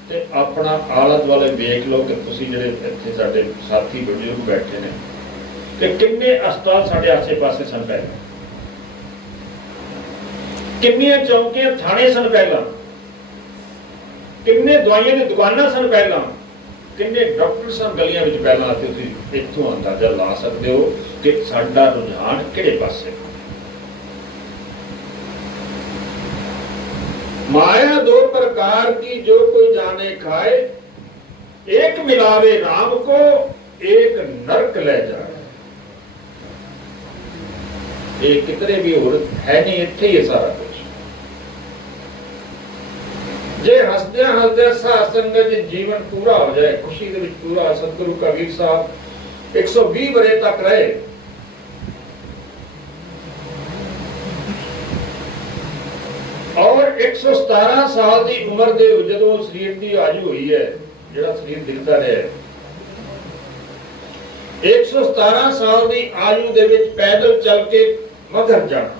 ਤੇ ਆਪਣਾ ਆਲਾ ਦੁਆਲੇ ਵੇਖ ਲਓ ਕਿ ਤੁਸੀਂ ਜਿਹੜੇ ਇੱਥੇ ਸਾਡੇ ਸਾਥੀ ਬਜ਼ੁਰਗ ਬੈਠੇ ਨੇ, ਕਿ ਕਿੰਨੇ ਹਸਪਤਾਲ ਸਾਡੇ ਆਸੇ-ਪਾਸੇ ਸਨ ਪਹਿਲਾਂ, ਕਿੰਨੀਆਂ ਚੌਂਕੀਆਂ ਥਾਣੇ ਸਨ ਪਹਿਲਾਂ, ਕਿੰਨੇ ਦਵਾਈਆਂ ਦੀਆਂ ਦੁਕਾਨਾਂ ਸਨ ਪਹਿਲਾਂ, ਕਿੰਨੇ ਡਾਕਟਰ ਸਨ ਗਲੀਆਂ ਵਿੱਚ ਪਹਿਲਾਂ। ਤੇ ਤੁਸੀਂ ਇੱਥੋਂ ਅੰਦਾਜ਼ਾ ਲਾ ਸਕਦੇ ਹੋ ਕਿ ਸਾਡਾ ਰੁਝਾਨ ਕਿਹੜੇ ਪਾਸੇ। माया दो प्रकार की जो कोई जाने खाए, एक मिलावे राम को एक नरक ले जाए। ये कितने भी और है नहीं, इत्थे ही सारा कुछ। जे हसदे हसदे साध संगत जीवन पूरा हो जाए, खुशी दे विच पूरा। सतगुरु कबीर साहब 120 वरे तक रहे। और 117 साल की उम्र दे जदों शरीर की आयु हुई है, जिहड़ा शरीर दिखता रहा, 117 साल की आयु दे विच पैदल चल के मगर जाना,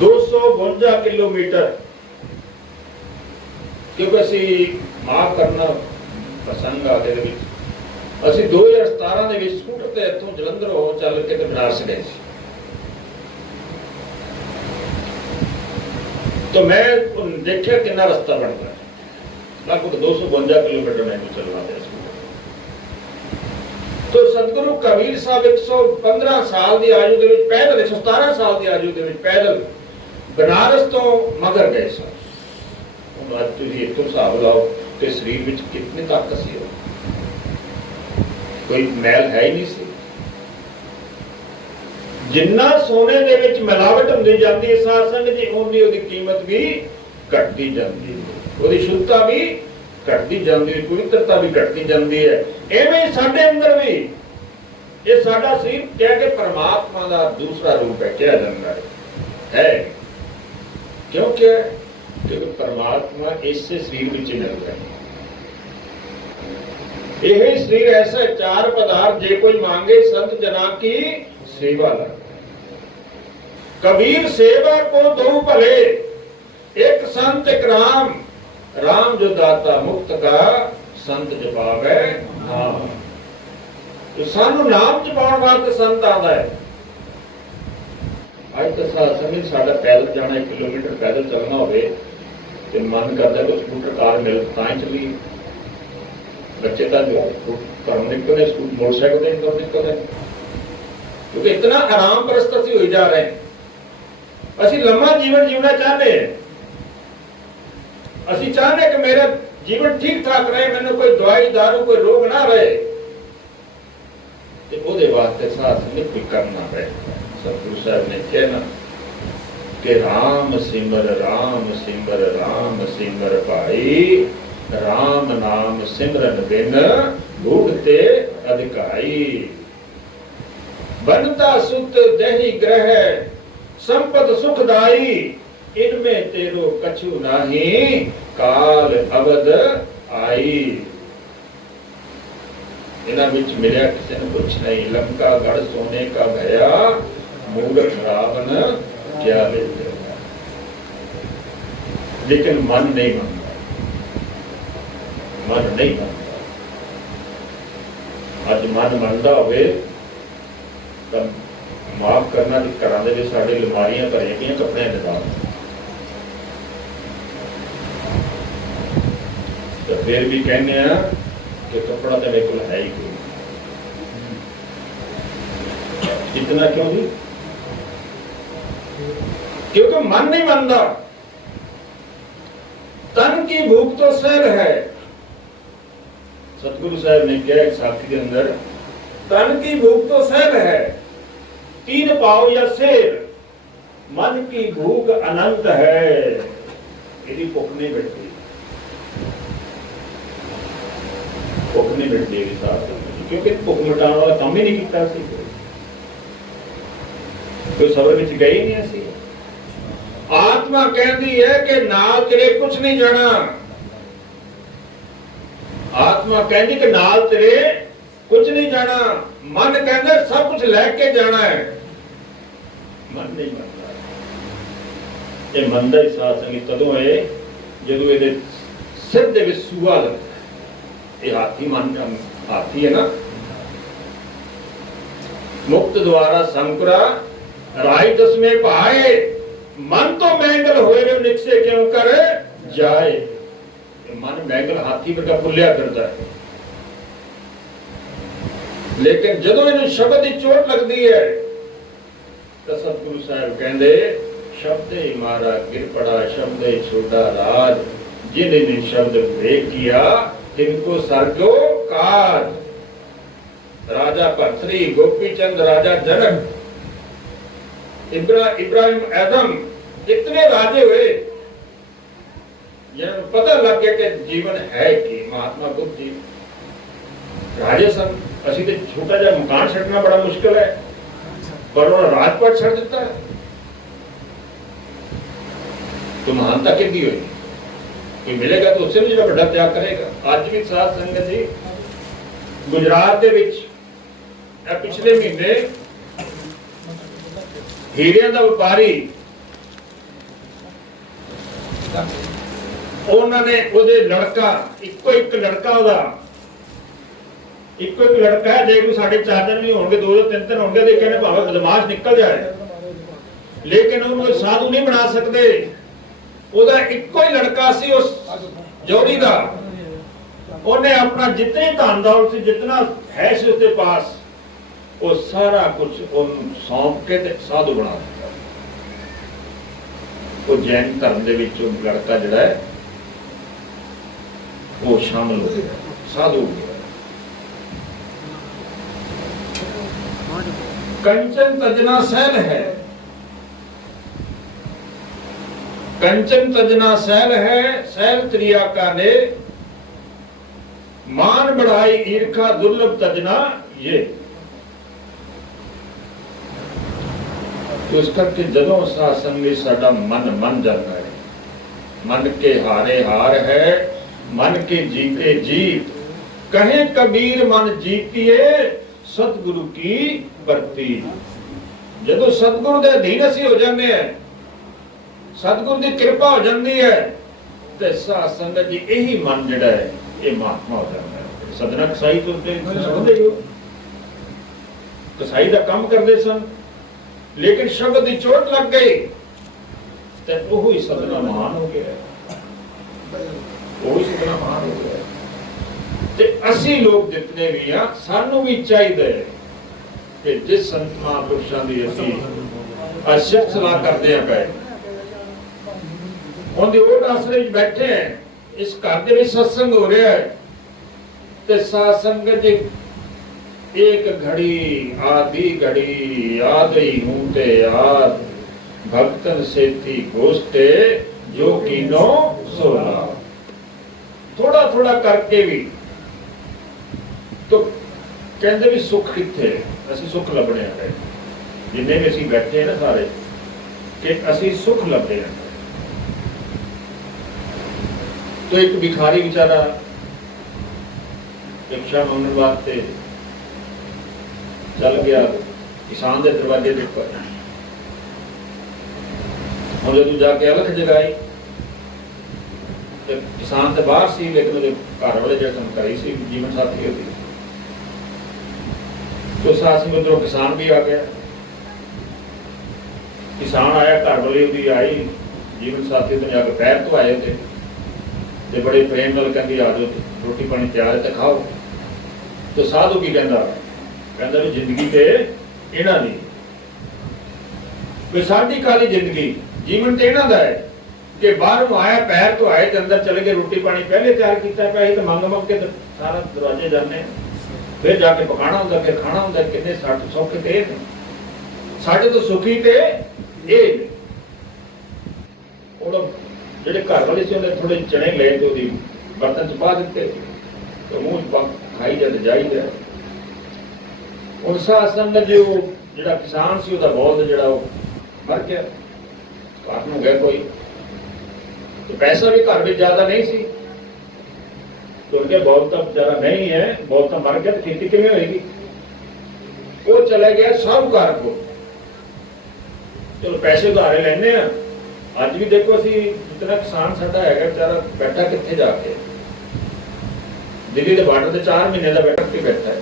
252 किलोमीटर। क्योंकि असी माफ करना पसंद आ गए, असी 2017 दे विच स्कूटर ते इत्थों जलंधर हो चल के ते बनारस गए सी। तो मैं देखिया कितना रास्ता बनता है, लगभग 252 किलोमीटर मैंने चलना है। तो सतगुरु कबीर साहब 115 साल की आयु के पैदल, 117 साल की आयु के पैदल बनारस तो मगर गए सन। हुण अज तुसीं इत्थों हिसाब लाओ कि शरीर में कितनी ताकत सी, कोई मैल है ही नहीं सी। जिन्ना सोने दे विच मिलावट हुंदी जांदी है साध संगत जी, उन्नी उहदी कीमत भी घटदी जांदी है, उहदी शुद्धता भी घटदी जांदी है, पवित्रता भी घटदी जांदी है। एवें साडे अंदर भी ये साडा शरीर कह के परमात्मा दा दूसरा रूप है कहा जांदा है। क्यों क्या है? क्योंकि परमात्मा इससे शरीर विच मिल रहा है। यही शरीर ऐसा चार पदार्थ जे कोई मांगे संत जना की सेवा लगे। कबीर सेवा को दो भले, एक संत एक राम, राम जो दाता मुक्त का, संत जपावे नाम। तो सानू नाम जपाउण वास्ते संत आंदा है। अज तो समय साडा पैदल जाना 1 किलोमीटर पैदल चलना होवे ते मन करदा कोई स्कूटर कार मिल तां ही चली। बच्चे तो घरों निकलते स्कूल मोटरसाइकिल से इनकम निकलते, क्योंकि इतना आराम परस्त असीं होई जा रहे हैं। असीं लंबा जीवन जीवना चाहते हैं, असीं चाहते कि मेरा जीवन ठीक ठाक रहे, मैंने कोई दवाई दारू कोई रोग ना रहे। ते ओहदे वास्ते साथ संगत भी करना पड़े। सतगुरु साहब ने कहना कि राम सिमर राम सिमर भाई, राम नाम सिमरन बिन भूखते अधिकाई। बनता सुत दही ग्रह संपद सुखदाई, इनमें तेरो कछु नाही काल अवध आई। इन्हां विच मिलिया किसी ने कुछ नहीं, लंका गढ़ सोने का भया, मूर्ख रावण क्या ले गया। लेकिन मन नहीं मानता, मन नहीं मानता। अज मन मानता होवे तो माफ करना कि घरां दे विच साडे अलमारियां भरियां पईआं कपड़ियां दे नाल, तो फिर भी कहने आ कि कपड़ा तो मेरे को है ही कोई। इतना क्यों जी? क्योंकि मन नहीं मानता। तन की भूख तो शहर है। सतगुरु साहब ने कहा एक साथी के अंदर, तन की भूख तो शहर है, 3 पाव या शेर, मन की भूख अनंत है। यदि भुख नहीं बैठती, भुख नहीं बैठती क्योंकि भुख मिटाने वाला काम ही नहीं किया, कोई सबर विच गए ही नहीं। असी आत्मा कहती है कि नाल तेरे कुछ नहीं जाना। आत्मा कहती कि नाल तेरे कुछ नहीं जाना। मन कहता सब कुछ लैके जाना है, मन नहीं मनता। ये मनदा ही साध संगत कदों है जो ये सिर दे विच सूआ लगता। ये हाथी मन हाथी है ना, मुक्त द्वारा संकुरा राय दसवें पाए, मन तो मैंगल होए रे निकसे क्यों करे जाए। मन मैंगल हाथी वर्गा फुलिया फिरदा है, लेकिन जदों इन्हें शब्द की चोट लगती है तो सतगुरु साहब कहते शब्द ही मारा गिर पड़ा, शब्द ही छोड़ा राज, जिन्हें शब्द विवेक किया तिनको सर्गो काज। राजा भर्तरी, गोपी चंद, राजा जनक, इब्राहिम आदम, कितने राजे हुए जिन्हें पता लग गया कि जीवन है कि महात्मा बुद्ध जी राजे सन। असी तो छोटा जा मकान छड़ना बड़ा मुश्किल है, पर उन्होंने राजपाट छड़ दिता है, तो महानता कितनी हुई। कोई मिलेगा तो उससे भी जो बड़ा त्याग करेगा। आज भी साध संगत जी गुजरात दे विच पिछले महीने हीरिया का व्यापारी उन्होंने ओदे लड़का इको एक लड़का ओदा इको एक लड़का है, जे कोई साढ़े 4 दिन नहीं होंगे, 2 दिन 3 दिन होंगे, तो कहने भावे बदमाश निकल जाए, लेकिन उन्होंने साधु नहीं बना सकते। ओदा इको ही लड़का सी उस जोड़ी का, उन्हें अपना जितने धन दौलत से जितना है सी उसके पास वो सारा कुछ सौंप के साधु बना दिया। वो जैन धर्म के लड़का जिहड़ा है वो शामिल हो गया, साधु हो गया। कंचन तजना सैल है, कंचन तजना सैल है, सैल त्रिया का ने मान बढ़ाई ईर्खा दुर्लभ तजना ये। तो इस करके जदों सासंग में साडा मन मन जाता है, मन के हारे हार है, मन के जीते जीत। कहे कबीर मन जीतिए सतगुरु की बरती। जदों सतगुरु के अधीन असीं हो जाते हैं, सतगुरु की कृपा हो जाती है, तो साध संगत जी यही मन जिहड़ा है ये महात्मा हो जाता है। सदना कसाई तो समझते हो, कसाई का काम करते सन, लेकिन शब्द की चोट लग गई तो वही सदना महान हो गया, वही सदना महान हो गया। ते असी लोग जितने भी हाँ सानू भी चाहिए कि जिस संत महापुरुषों की असी अशिष्ट सलाह करते हैं पे उनके ओट आसरे बैठे हैं, इस घर के सत्संग हो रहा है, तो साध संगत जी एक घड़ी आधी घड़ी याद ही हूं ते याद, भक्तन सेती गोष्ठे जो कीनो सोला। थोड़ा थोड़ा करके भी तो कहते भी सुख किथे, असी सुख लभने हैं जिन्हें भी असी बैठे हैं ना सारे, कि असी सुख लभने हैं। तो एक भिखारी बेचारा भिक्षा मंगने वास्ते चल गया किसान के दरवाजे के ऊपर। हम जो जाके अलख जगाई तो किसान तो बाहर सी, लेकिन वो घर वाले जो घरी सी जीवन साथी होती, तो साथ में उधरों किसान भी आ गया। किसान आया, घर वाले भी आई, जीवन साथी तो जाकर पैर तो आए थे, ते बड़े प्रेम नाल कहंदी आ जाओ रोटी पानी तैयार है तो खाओ। तो साधु की कहंदा भी जिंदगी ते इन्हां दी कोई साडी काली जिंदगी, जीवन तो इन्हां दा है कि बाहरों आया पैर तो आए तो अंदर चले गए, रोटी पानी पहले तैयार किया पिया, तो मंग मंग के सारा दरवाजे जाने, फिर जाके पकाना होंदा, फिर खाना होंदा। कितने सट सौखे ते साडे तो सुखी ते ये ਜਿਹੜੇ घर वाले से उन्हें थोड़े चने ले तो बर्तन च पा दिते, तो मुंह खाई जाते जाइए। साध संगत जो जिहड़ा किसान सी उहदा बौल जिहड़ा मर गया, घाट नूं गया कोई, तो पैसा भी घर में ज्यादा नहीं सी, तो उनके बौल तो ज्यादा नहीं है, बौल तो मर गया, तो खेती किवें होएगी। ਉਹ ਚਲਾ ਗਿਆ ਸਾਹੂਕਾਰ ਕੋਲ। ਚਲੋ ਪੈਸੇ ਉਧਾਰੇ ਲੈਣੇ ਆ। ਅੱਜ ਵੀ ਦੇਖੋ ਅਸੀਂ ਜਿਤਨਾ ਕਿਸਾਨ ਸਾਡਾ ਹੈਗਾ ਵਿਚਾਰਾ ਬੈਠਾ ਕਿੱਥੇ ਜਾ ਕੇ, ਦਿੱਲੀ ਦੇ ਬਾਰਡਰ ਤੇ 4 ਮਹੀਨੇ ਦਾ ਬੈਠਾ ਕੇ ਬੈਠਾ ਹੈ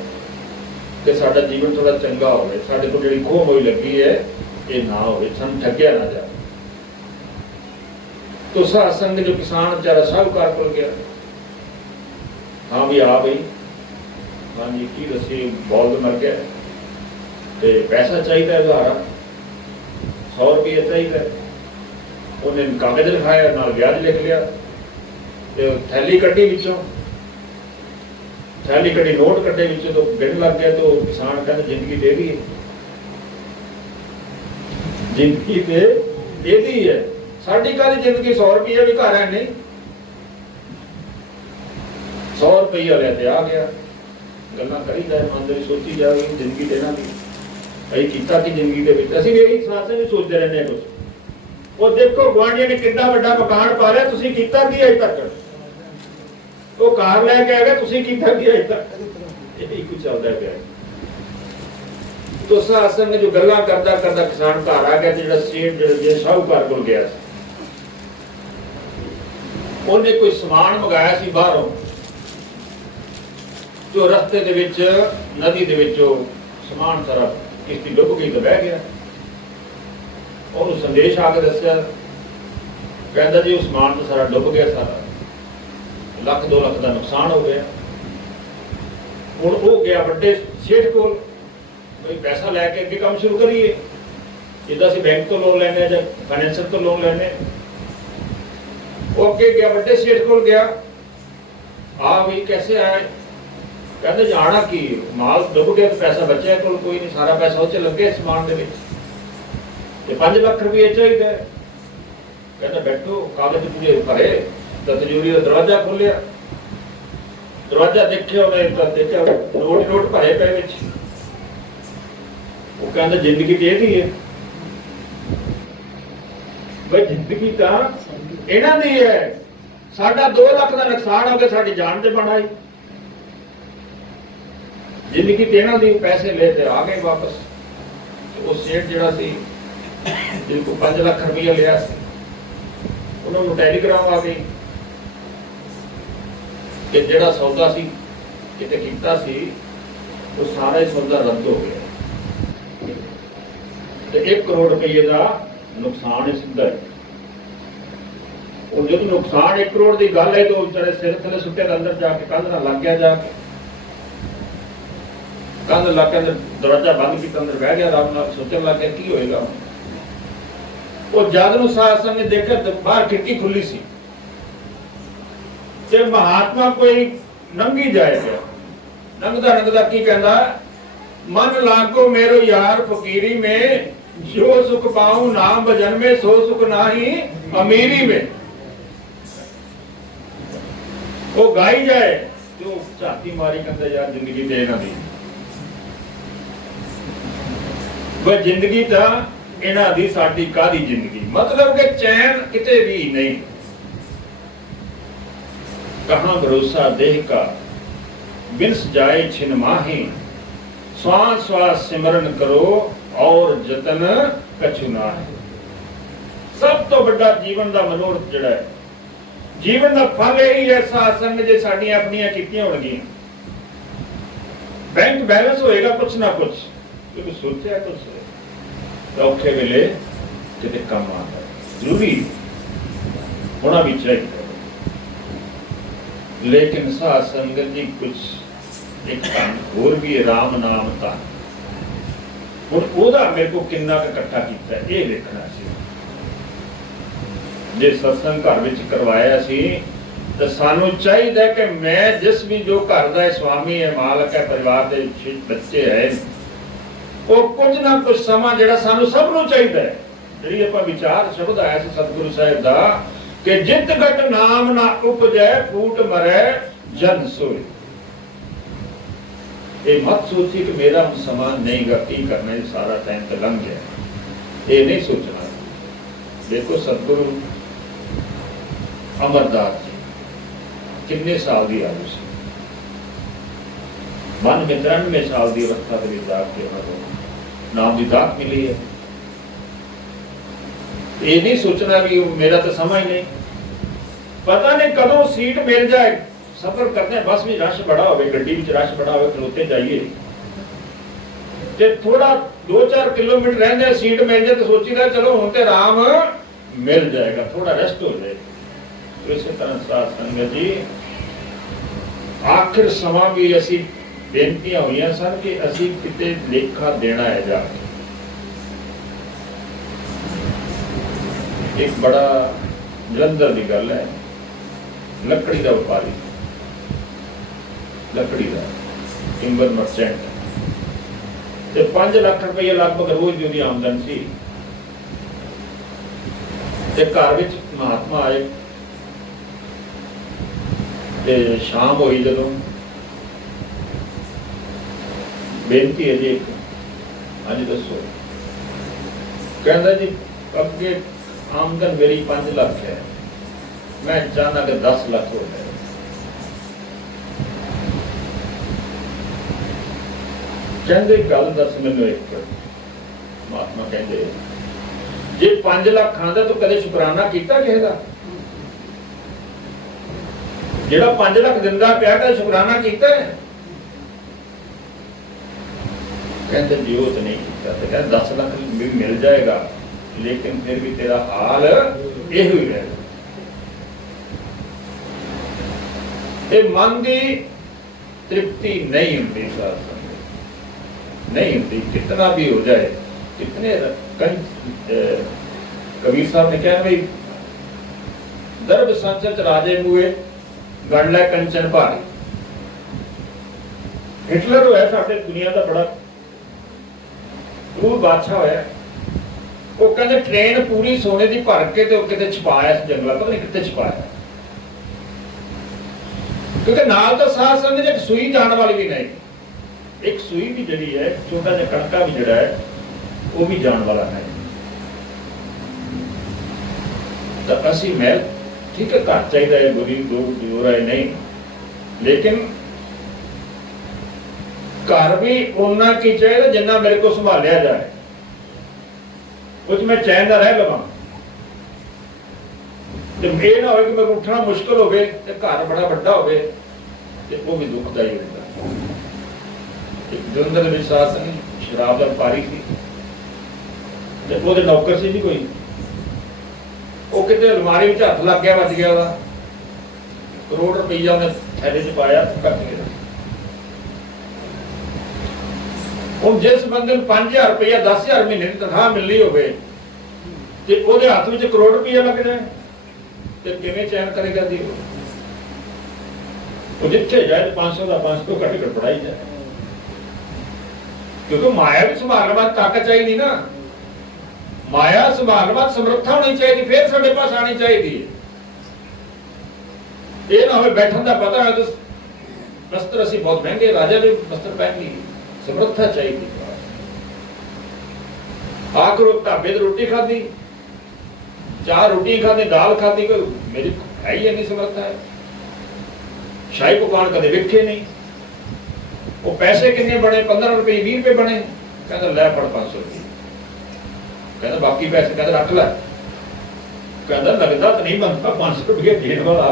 ਕਿ ਸਾਡਾ ਜੀਵਨ ਥੋੜਾ ਚੰਗਾ ਹੋਵੇ, ਸਾਡੇ ਕੋਲ ਜਿਹੜੀ ਖੋਹ ਹੋਈ ਲੱਗੀ ਹੈ ਇਹ ਨਾ ਹੋਵੇ, ਸਾਨੂੰ ਠੱਗਿਆ ਨਾ ਜਾਵੇ। तो सासंग जो किसान बेचारा साहूकार को गया, हाँ भी आ भाई, हाँ जी की दसी बॉल मर गया, ते पैसा चाहिए उधारा 100 रुपये चाहिए। उन्हें कागज लिखाया, नाल ब्याज लिख लिया, ते थैली कड्डी विचों, थैली कड्डी नोट कड्डे विचों, तो गिन लग गया। तो किसान कहते जिंदगी दे दी है, जिंदगी दे दी है, साड़ी काली जिंदगी 100 रुपये भी घर है नहीं, 100 रुपया लेते आ गया। गल्लां करी जाए, मन में सोची जाए जिंदगी देना भी अभी किया कि जिंदगी के विच असीं भी यही सासे भी सोचते रहने कुछ। और देखो गुआढ़िया ने कितना बड़ा मकान पा लिया, तुसीं कीता की अजे तक? वो कार लैके आ गए, तुसीं कीता की अजे तक? यही कुछ चलता है। तो सासन ने जो गल्लां करदा करदा किसान घर आ गया, जिहड़ा सेठ जिहड़ा साहूकार कोल गया सी, ਉਹਨੇ कोई समान मंगाया सी बाहरों, जो रस्ते दे विच नदी दे विचों समान सारा किश्ती डुब गई तो बह गया। ਉਹਨੂੰ संदेश आके दस्या, कहता जी उस समान तो सारा डुब गया, सारा 1 2 लाख का नुकसान हो गया। हुण वो गया वड्डे सेठ कोल, कोई पैसा लैके अगे काम शुरू करिए, जिद्दां असीं बैंक तो लोन लैने जां फाइनेंसर तो लोन लैने। वो अगे गया वड्डे सेठ कोल गया, आ भी कैसे आए? कहते जाना की माल डुब गया तो पैसा बचा कोल कोई नहीं, सारा पैसा उस लगे समान दे विच, ते 5 लाख रुपये चाहिए। कहता बैठो, कागज पूरे भरे, तो तिजोरी का दरवाजा खोलिया, दरवाजा देखिया, उन्हें देखा नोट नोट भरे पे विच। वो कहता जिंदगी तो यही है भाई, जिंदगी तो इन्हां दी है, साडा 2 लाख का नुकसान हो गया, साडी जान ते बन आई। जिंदगी ते इन्हां दी, पैसे लेते आ गए वापस। वो सेठ जिहड़ा सी जिनको 5 लाख रुपया लिया, उन्होंने टेलीग्राम आ गई कि जिहड़ा सौदा सी किते कीता सी, वो सारा ही सौदा रद्द हो गया, तो 1 करोड़ रुपये का नुकसान है सीधा। और जो नुकसान 1 करोड़ की गल है, तो बेचारे सिर थले सुटे अंदर जाके कंध ना लग गया, जाके कंध लग के दरवाजा बंद किया, अंदर बह गया, आराम नाल सोचन लग गया की होएगा। वो जद नूं सासन ने देखा तो बाहर खिड़की खुली सी, ते महात्मा कोई नंगी जाए गया, नंगदा नंगदा की कहंदा, मन लागो मेरो यार फकीरी में, जो सुख पाऊं नाम भजन में, सो सुख नाही अमीरी में। वो गाई जाए, जो झाती मारी कहता यार जिंदगी दे ना दी, वह जिंदगी तो इन्हां दी साडी कादी जिंदगी, मतलब कि चैन किते भी नहीं। कहां भरोसा देह का बिनस जाए छिन माही, श्वास श्वास सिमरन करो और जतन कछु ना है। सब तो बड़ा जीवन का मनोरथ जिहड़ा है, जीवन का फल यही है सासंग जे साडियां अपनियां कीतियां होणगियां। बैंक बैलेंस होएगा कुछ ना कुछ, क्योंकि सोचा कुछ औखे वेले किते काम आता है, जरूरी होना भी चाहिए। लेकिन साध संगत जी कुछ एक धन होर भी राम नाम धन, हुण ओहदा मेरे को किन्ना इकट्ठा कीता ये देखना सी। जे सत्संग घर विच करवाया सी तो सानू चाहिए कि मैं जिस भी जो घर का स्वामी है, मालक है, परिवार के बच्चे है, वो कुछ ना कुछ समा जिहड़ा सानू सब नूं चाहिए है। जिहड़ी आपां विचार शब्द आया सी सतगुरु साहिब दा कि जित घट नाम ना उपजै, फूट मरै जन सोए। ये मत सोची कि मेरा समा नहीं गा, की करना है, सारा टाइम तो लंघ गया, ये नहीं सोचना। देखो सतगुरु अमरदास जी कितने साल की आयु से, मन में 93 साल की अवस्था के विच आके उन्होंने नाम की दात मिली है। ये नहीं सोचना भी मेरा तो समय नहीं, पता नहीं कदों सीट मिल जाए। सफर करते हैं बस में रश बड़ा हो, गड्डी में रश बड़ा हो, खलोते जाइए ते थोड़ा 2-4 किलोमीटर रहने सीट मिल जाए तो सोचीदा चलो हुण ते आराम मिल जाएगा, थोड़ा रेस्ट हो जाए। तो इस तरह साध संगत जी आखिर समा भी असी बेनतियां हुई सन कि असी किते लेखा देना है जाके। एक बड़ा जलंधर की गल है, लकड़ी का व्यापारी, लकड़ी का टिंबर मर्चेंट, 5 लाख रुपया लगभग रोज की उसकी आमदन सी। घर विच महात्मा आए ते शाम हुई जदों बेनती है जी, अज दसो, कहता जी अगे आमदन मेरी 5 लाख है, मैं चाहना कि 10 लाख हो जाए। कहते गल दस मैनू एक, महात्मा कहते जे 5 लाख खांदा तो कदे शुकराना किया किसी का? जेड़ा 5 लाख दिंदा पिया कदे शुकराना किया है? कहते जी वो तो नहीं किया। तो कहते 10 लाख भी मिल जाएगा लेकिन फिर भी तेरा हाल यही रहेगा। ये मन की तृप्ति नहीं होती, नहीं होती, कितना भी हो जाए। कितने कबीर साहब ने कहा भाई दर्भ संचत राजे मुए गढ़ लै कंचन भारी। हिटलर होया साडे दुनिया का बड़ा क्रूर बादशाह होया, वो कहते ट्रेन पूरी सोने की भर के तो किते छुपाया इस जंगल, पता नहीं कितने छुपाया, क्योंकि नाल तो साथ संग एक सुई जाने वाली भी नहीं। एक सुई भी जड़ी है, छोटा जिहा कणका भी जड़ा है, वो भी जान वाला है। तो असी महल ठीक है घर चाहिए है, बुरी दूर है नहीं, लेकिन घर भी उन्ना की चाहिए जिन्ना मेरे को संभालिया जाए, कुछ मैं चैन ना रह लवां। जब ये ना हो कि मैं उठना मुश्किल हो, घर बड़ा बड़ा हो, वो भी दुखदाई होता। जलंधर में साथ शराब का व्यापारी थी, वो नौकर से जी कोई, वो कितने अलमारी में हथ लग गया, बच गया, करोड़ रुपया उन्हें थैले च पाया, कट गया। हम जिस बंदे 5,000 रुपया 10,000 महीने की तनख्वाह मिलनी हो, हाथ में करोड़ रुपया लग जाए तो किवें चैन करेगा जी? वो जिथे जाए 500 का 500 कट कर पढ़ाई जाए, क्योंकि माया भी संभालने वाली ताकत चाहिए ना, माया संभालने वाली समर्था होनी चाहिए, फिर साडे पास आनी चाहिए। ये ना हो बैठन का पता है तो वस्त्र असी बहुत महंगे, राजा ने वस्त्र पहन ली, समर्था चाहिए। आखिर ढाबे तो रोटी खाधी, 4 रोटी खाधी, दाल खाधी, मेरी है ही इतनी समर्था है। शाही पकवान कदे वेखे नहीं। वो पैसे कितने बने? 15 रुपए 20 रुपए बने। कहता लै पड़ 500 रुपये, कहता बाकी पैसे कहता रख लै, कहता लगता तो नहीं बनता 500 रुपये देने वाला।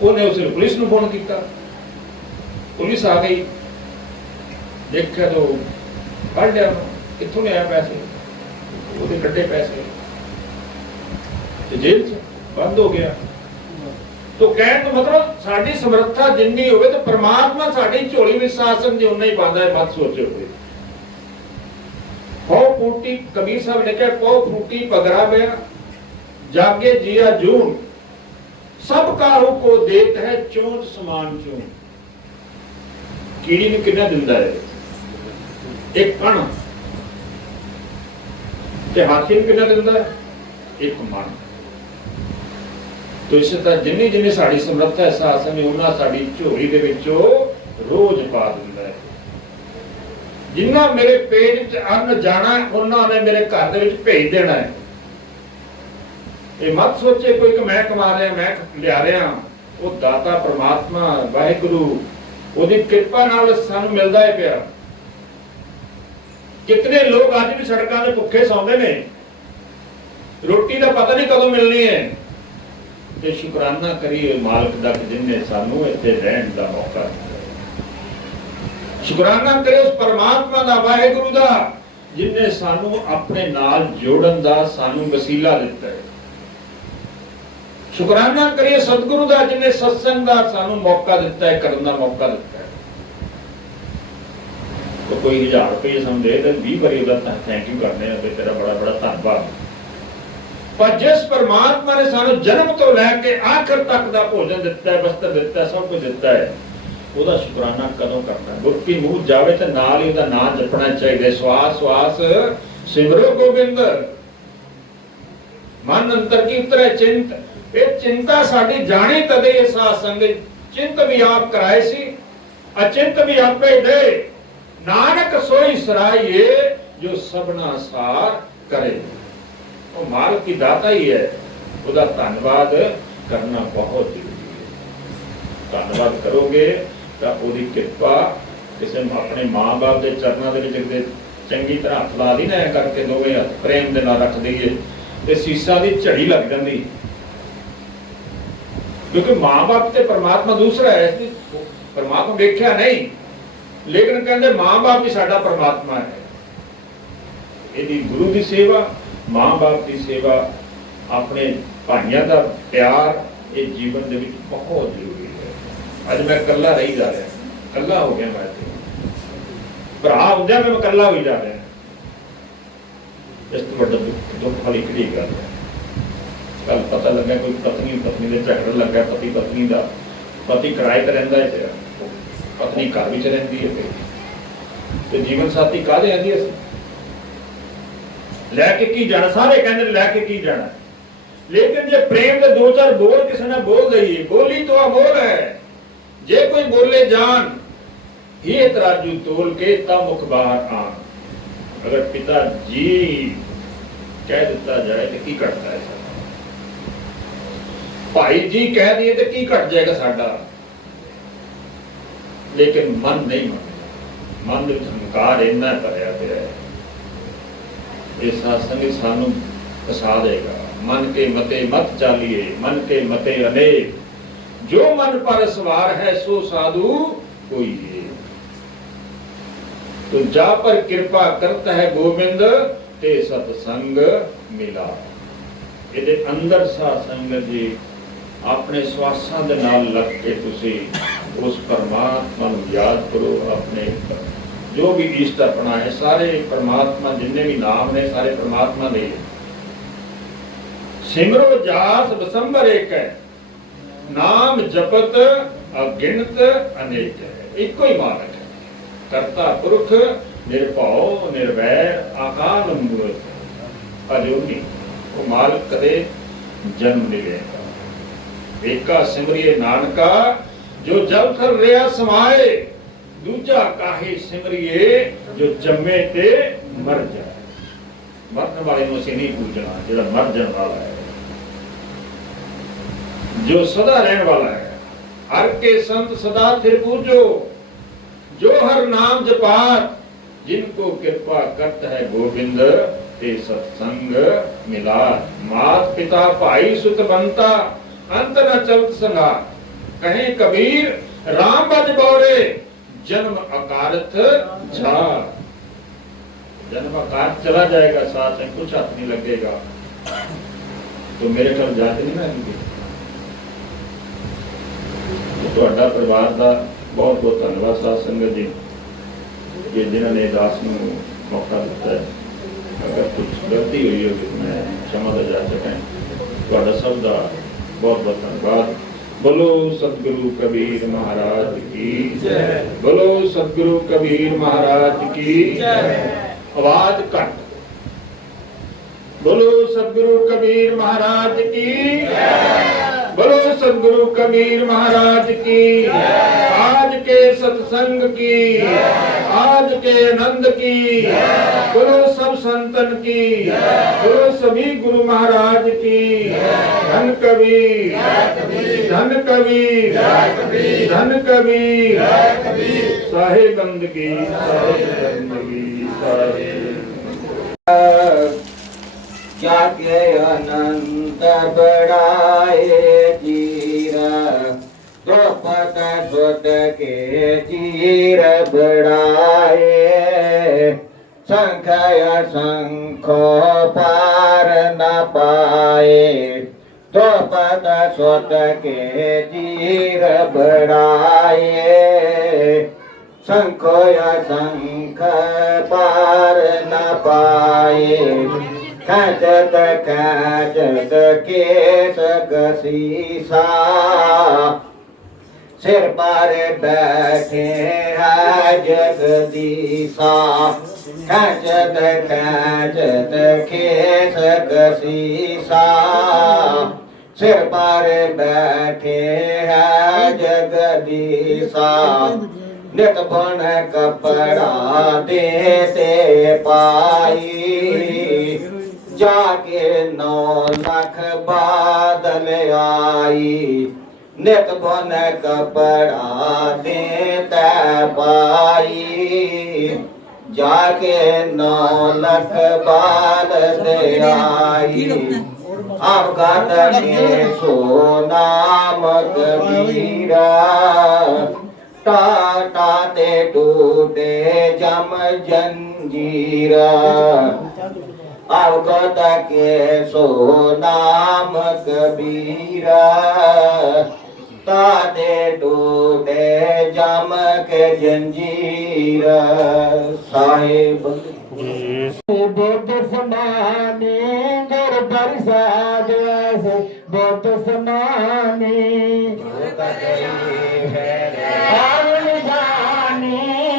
उन्हें उसे पुलिस को फोन किया, पुलिस आ गई, देखा तो फड़ लिया, कितों ले आया पैसे, वो कट्टे पैसे, जेल बंद हो गया। तो कहने तो मतलब साड़ी समर्था जिन्नी होवे तो परमात्मा साड़ी झोली में शासन जो उन्ना ही पाता है, मत सोचो। पौ फूटी, कबीर साहब ने कहा पौ फूटी पगड़ा गया, जागे जिया जून, सब काहू को देत है चोंच समान चून। कीड़ी ने कितना दिंदा है? एक कण। ते हाथी ने कितना दिंदा है? एक मन। तो इस तरह जिन्नी जिन्नी साड़ी समर्था है शासन ने उन्ना साड़ी झोली दे विचों रोज पा दिंदा है। जिन्ना मेरे पेट च अन्न जाना उन्ना ने मेरे घर दे विच भेज देना है। ये मत सोचे कोई कि मैं कमा रहा, मैं लिया रहा, वो दाता परमात्मा वाहिगुरु ਉਹਦੀ ਕਿਰਪਾ ਨਾਲ ਸਾਨੂੰ ਮਿਲਦਾ ਹੈ ਪਿਆ। ਕਿਤਨੇ ਲੋਕ ਅੱਜ ਵੀ ਸੜਕਾਂ ਤੇ ਭੁੱਖੇ ਸੌਂਦੇ ਨੇ, ਰੋਟੀ ਦਾ ਪਤਾ ਨਹੀਂ ਕਦੋਂ ਮਿਲਣੀ ਹੈ। ਤੇ ਸ਼ੁਕਰਾਨਾ ਕਰੀਏ ਮਾਲਕ ਦਾ ਕਿ ਜਿਨਨੇ ਸਾਨੂੰ ਇੱਥੇ ਰਹਿਣ ਦਾ ਮੌਕਾ ਦਿੱਤਾ। ਸ਼ੁਕਰਾਨਾ ਕਰੇ ਉਸ ਪਰਮਾਤਮਾ ਦਾ, ਵਾਹਿਗੁਰੂ ਦਾ, ਜਿਨਨੇ ਸਾਨੂੰ ਆਪਣੇ ਨਾਲ ਜੋੜਨ ਦਾ ਸਾਨੂੰ ਵਸੀਲਾ ਦਿੱਤਾ ਹੈ। ਸ਼ੁਕਰਾਨਾ ਕਰੀਏ ਸਤਿਗੁਰੂ ਦਾ, ਜਿਨਨੇ ਸਤਸੰਗ ਦਾ ਸਾਨੂੰ ਮੌਕਾ ਦਿੱਤਾ ਹੈ, ਕਰਨ ਦਾ ਮੌਕਾ ਦਿੱਤਾ ਹੈ। ਕੋਈ 1000 ਰੁਪਏ ਸਾਨੂੰ ਦੇ ਤੇ 20 ਵਾਰੀ ਉਹਦਾ ਥੈਂਕ ਯੂ ਕਰਨੇ ਆ ਤੇ ਤੇਰਾ ਬੜਾ ਬੜਾ ਧੰਨਵਾਦ। ਪਰ ਜਿਸ ਪਰਮਾਤਮਾ ਨੇ ਸਾਨੂੰ ਜਨਮ ਤੋਂ ਲੈ ਕੇ ਆਖਰ ਤੱਕ ਦਾ ਭੋਜਨ ਦਿੱਤਾ ਹੈ, ਵਸਤਰ ਦਿੱਤਾ ਹੈ, ਸਭ ਕੁਝ ਦਿੱਤਾ ਹੈ, ਉਹਦਾ ਸ਼ੁਕਰਾਨਾ ਕਦੋਂ ਕਰਨਾ? ਗੁਰਕੀ ਮੂੰਹ ਜਾਵੇ ਤੇ ਨਾਲ ਹੀ ਉਹਦਾ ਨਾਮ ਜਪਣਾ ਚਾਹੀਦਾ। ਸਵਾਸ ਸਵਾਸ ਸਿਮਰੋ ਗੋਬਿੰਦ, ਮਨ ਅੰਤਰ ਕੀ ਉਤਰੇ ਚਿੰਤ। ਇਹ ਚਿੰਤਾ ਸਾਡੀ ਜਾਣੀ ਤਦੇ ਇਸ ਸਾਧ ਚਿੰਤ ਵੀ ਆਪ ਕਰਾਏ ਸੀ, ਅਚਿੰਤ ਵੀ ਆਪੇ ਦੇ। ਨਾਨਕ ਸੋਈ ਸਰਾਈਏ ਜੋ ਸਭਨਾ ਸਾਰ ਕਰੇ। ਉਹ ਮਾਲਕ ਦੀ ਦਾਤਾ ਹੀ ਹੈ, ਉਹਦਾ ਧੰਨਵਾਦ ਕਰਨਾ ਬਹੁਤ ਜ਼ਰੂਰੀ ਹੈ। ਧੰਨਵਾਦ ਕਰੋਗੇ ਤਾਂ ਉਹਦੀ ਕਿਰਪਾ ਕਿਸੇ ਨੂੰ ਆਪਣੇ ਮਾਂ-ਬਾਪ ਦੇ ਚਰਨਾਂ ਦੇ ਵਿੱਚ ਚੰਗੀ ਤਰ੍ਹਾਂ ਹੱਥ ਲਾ ਲਈ ਨਾ ਕਰਕੇ, ਦੋਵੇਂ ਹੱਥ ਪ੍ਰੇਮ ਦੇ ਨਾਲ ਰੱਖ ਦਈਏ ਤੇ ਸੀਸਾਂ ਦੀ ਝੜੀ ਲੱਗ ਜਾਂਦੀ। ਕਿਉਂਕਿ ਮਾਂ-ਬਾਪ ਤੇ ਪਰਮਾਤਮਾ ਦੂਸਰਾ ਹੈ। ਪਰਮਾਤਮਾ ਵੇਖਿਆ ਨਹੀਂ, ਲੇਕਿਨ ਕਹਿੰਦੇ ਮਾਂ-ਬਾਪ ਹੀ ਸਾਡਾ ਪਰਮਾਤਮਾ ਹੈ। ਇਹਦੀ ਗੁਰੂ ਦੀ ਸੇਵਾ, ਮਾਂ-ਬਾਪ ਦੀ ਸੇਵਾ, ਆਪਣੇ ਭਾਈਆਂ ਦਾ ਪਿਆਰ, ਇਹ ਜੀਵਨ ਦੇ ਵਿੱਚ ਬਹੁਤ ਜ਼ਰੂਰੀ ਹੈ। ਅੱਜ ਮੈਂ ਇਕੱਲਾ ਰਹੀ ਜਾ ਰਿਹਾ, ਇਕੱਲਾ ਹੋ ਗਿਆ। ਮੈਂ ਭਰਾ ਹੁੰਦਿਆਂ ਮੈਂ ਇਕੱਲਾ ਹੋਈ ਜਾ ਰਿਹਾ। ਇਸ ਤੋਂ ਵੱਡਾ ਦੁੱਖ ਵਾਲੀ ਕਿਹੜੀ ਗੱਲ ਹੈ? ਕੱਲ ਪਤਾ ਲੱਗਾ ਕੋਈ ਪਤਨੀ ਦੇ ਝਗੜਾ ਲੱਗਾ, ਪਤੀ ਪਤਨੀ ਦਾ, ਪਤੀ ਕਿਰਾਏ ਤੇ ਰਹਿੰਦਾ ਹੈ, ਪਤਨੀ ਘਰ ਵਿੱਚ ਰਹਿੰਦੀ ਹੈ, ਤੇ ਜੀਵਨ ਸਾਥੀ ਕਾਹਦੇ ਆਂਦੀ ਅਸੀਂ ਲੈ ਕੇ ਕੀ ਜਾਣਾ? ਸਾਰੇ ਕਹਿੰਦੇ ਲੈ ਕੇ ਕੀ ਜਾਣਾ, ਲੇਕਿਨ ਜੇ ਪ੍ਰੇਮ ਦੇ ਦੋ ਚਾਰ ਬੋਲ ਕਿਸੇ ਨਾਲ ਬੋਲ ਦਈਏ, ਬੋਲੀ ਤੋਂ ਅਮੋਲ ਹੈ। ਜੇ ਕੋਈ ਬੋਲੇ ਜਾਨ ਇਹ ਤਰਾਜੂ ਤੋਲ ਕੇ ਤਾਂ ਮੁਖ ਬਾਹਰ ਆਣ। ਅਗਰ ਪਿਤਾ ਜੀ ਕਹਿ ਦਿੱਤਾ ਜਾਏ ਤੇ ਕੀ ਘਟਦਾ ਹੈ? ਭਾਈ ਜੀ ਕਹਿ ਦਈਏ ਤੇ ਕੀ ਘਟ ਜਾਏਗਾ ਸਾਡਾ? ਲੇਕਿਨ ਮਨ ਨਹੀਂ ਮੰਨਦਾ, ਮਨ ਵਿੱਚ ਹੰਕਾਰ ਇੰਨਾ ਭਰਿਆ ਪਿਆ ਹੈ। ਇਹ ਸਾਸੰਗ ਸਾਨੂੰ ਫਸਾ ਦੇਗਾ। ਮਨ ਕੇ ਮਤੇ ਮਤ ਚਾਲੀਏ, ਮਨ ਕੇ ਮਤੇ ਅਨੇਕ, ਜੋ ਮਨ ਪਰ ਸਵਾਰ ਹੈ ਸੋ ਸਾਧੂ ਕੋਈ ਹੈ। तो जा पर कृपा करता है गोविंद ते सतसंग मिला। ਇਹਦੇ ਅੰਦਰ ਸਾਧ ਸੰਗਤ ਜੀ ਆਪਣੇ ਸਵਾਸਾਂ ਦੇ ਨਾਲ ਲੱਗ ਕੇ ਤੁਸੀਂ ਉਸ ਪਰਮਾਤਮਾ ਨੂੰ ਯਾਦ ਕਰੋ। ਆਪਣੇ ਜੋ ਵੀ ਇਸ਼ਟ ਆਪਣਾ ਹੈ, ਸਾਰੇ ਪਰਮਾਤਮਾ ਜਿੰਨੇ ਵੀ ਨਾਮ ਨੇ ਸਾਰੇ ਪਰਮਾਤਮਾ ਦੇ। ਸਿਮਰੋ ਜਾਸ ਬਸੰਬਰ ਏਕ ਹੈ, ਨਾਮ ਜਪਤ ਅਗਿਣਤ ਅਨੇਕ ਹੈ। ਇੱਕੋ ਹੀ ਮਾਲਕ ਹੈ, ਕਰਤਾ ਪੁਰਖ ਨਿਰਭਉ ਨਿਰਵੈਰ ਆਕਾਰ ਮੂਰਤ ਅਜੋਨੀ। ਉਹ ਮਾਲਕ ਕਦੇ ਜਨਮ ਨਹੀਂ ਲੈਂਦਾ। ਏਕਾ ਸਿਮਰਿਏ ਨਾਨਕਾ ਜੋ ਜਲ ਕਰ ਰਿਹਾ ਸਮਾਏ, ਦੂਜਾ ਕਾਹੇ ਸਿਮਰਿਏ ਜੋ ਜੰਮੇ ਤੇ ਮਰ ਜਾਏ। ਮਰਨ ਵਾਲੇ ਨੂੰ ਅਸੀਂ ਨਹੀਂ ਪੂਜਣਾ, ਜਿਹੜਾ ਮਰ ਜਾਣ ਵਾਲਾ ਹੈ, ਜੋ ਸਦਾ ਰਹਿਣ ਵਾਲਾ ਹੈ। ਹਰ ਕੇ ਸੰਤ ਸਦਾ ਥਿਰ ਪੂਜੋ, जो हर नाम जपात, जिनको कृपा करता है गोविंद ते सत्संग मिला। मात पिता भाई सुत बनता, अंत न चलत संगा। कहे कबीर राम बज बौरे, जन्म अकारथ जा। जन्म अकारथ चला जाएगा, साथ में कुछ हाथ नहीं लगेगा, तो मेरे घर जाते नहीं ना। तो परिवार का बहुत बहुत धन्यवाद साध संगत जी कि जिन्होंने दास को मौका दिता है। अगर कुछ गलती हुई हो तो मैं क्षमा जा सकें। तो सब का बहुत बहुत धन्यवाद। बोलो सतगुरु कबीर महाराज की जय। बोलो सतगुरु कबीर महाराज की जय। आवाज कट। बोलो सतगुरु कबीर महाराज की जय। बोलो सतगुरु कबीर महाराज की। आज के सत्संग की, आज के आनंद की। बोलो सब संतन की, बोलो सभी गुरु महाराज की। धन कबीर, धन कबीर, धन कबीर, साहिब बंदगी, साहिब बंदगी, साहिब। जाके अनंत बढ़ाए चीरा, द्रौपद सुत के चीर बढ़ाए। संख्य शंखो पार न पाए, द्रौपद सुत के चीर बढ़ाए। शंखो शंख पार न पाए, खचत खचत केस कसीसा। सिर पर बैठे है जगदीशा, खचत खचत केस कसीसा। सिर पर बैठे है जगदीशा, नित बन कपड़ा देते पाई। जाके 9 लाख बादल आई, नित बन कपड़ा देते पाई। जाके 9 लाख बादल आई। अवगत के सो नाम कबीरा, टाटा ते टूटे जम जंजीरा। अवगत के सो नाम कबीरा, ताते टूटे जम के जंजीरा। साहिब बुद्ध समाने गुर प्रसाद ऐसे, बुद्ध समाने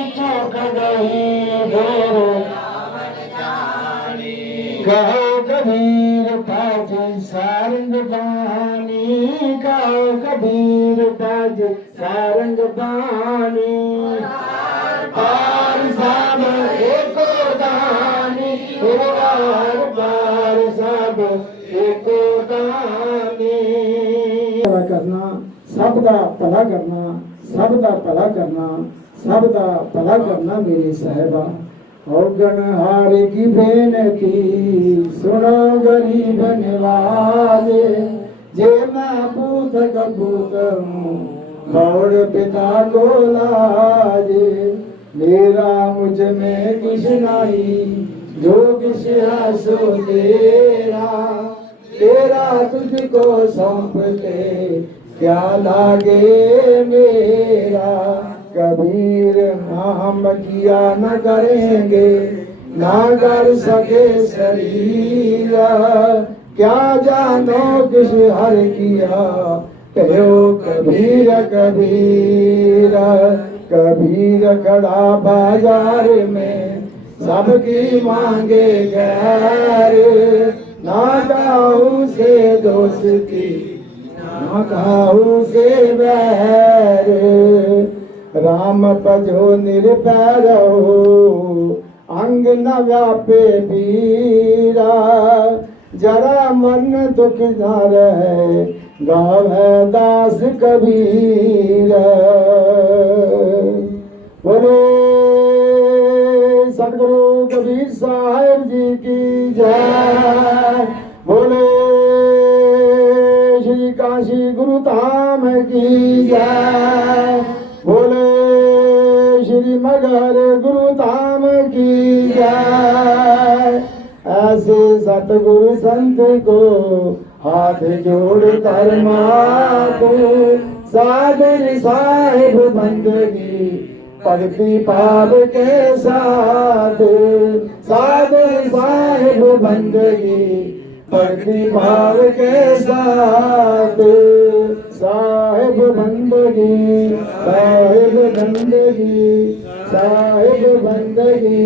चौक गई कहो कबीर पाज सारंग बानी, कहो कबीर पाज सारंग बानी। पार सब एको दानी, पार सब एको दानी। करना, सबका भला करना, सबका भला करना, सबका भला करना मेरे साहिबा। औगणहार की बेनती सुनो गरीब निवाजे, जे मैं पूत कपूत हूँ लौड़ पिता को लाजे। मेरा मुझ में कुछ नहीं, जो कुछ है सो तेरा, तेरा तुझको सौंपते क्या लागे मेरा। कबीर नाम किया न करेंगे, ना कर सके शरीर। क्या जानो किस हर किया, कहो कबीर कबीर। कबीर खड़ा बाजार में, सबकी मांगे गैर। ना गाऊं से दोस्ती, ना गाऊं से बैर। राम भजो निरपैर हो, अंग न व्यापे पीरा। जरा मन दुख न रहे, गावे दास कबीर। बोले सतगुरु कबीर साहिब जी की जय। बोले श्री काशी गुरु धाम की जय। बोले श्री मगर गुरु धाम की जय। ऐसे सतगुरु संत को हाथ जोड़ कर मांगो, सादर साहिब बंदगी भक्ति पाप के साथ। सादर साहिब बंदगी भक्ति भाव के साथ। साहिब बंदगी, साहिब बंदगी, साहिब बंदगी।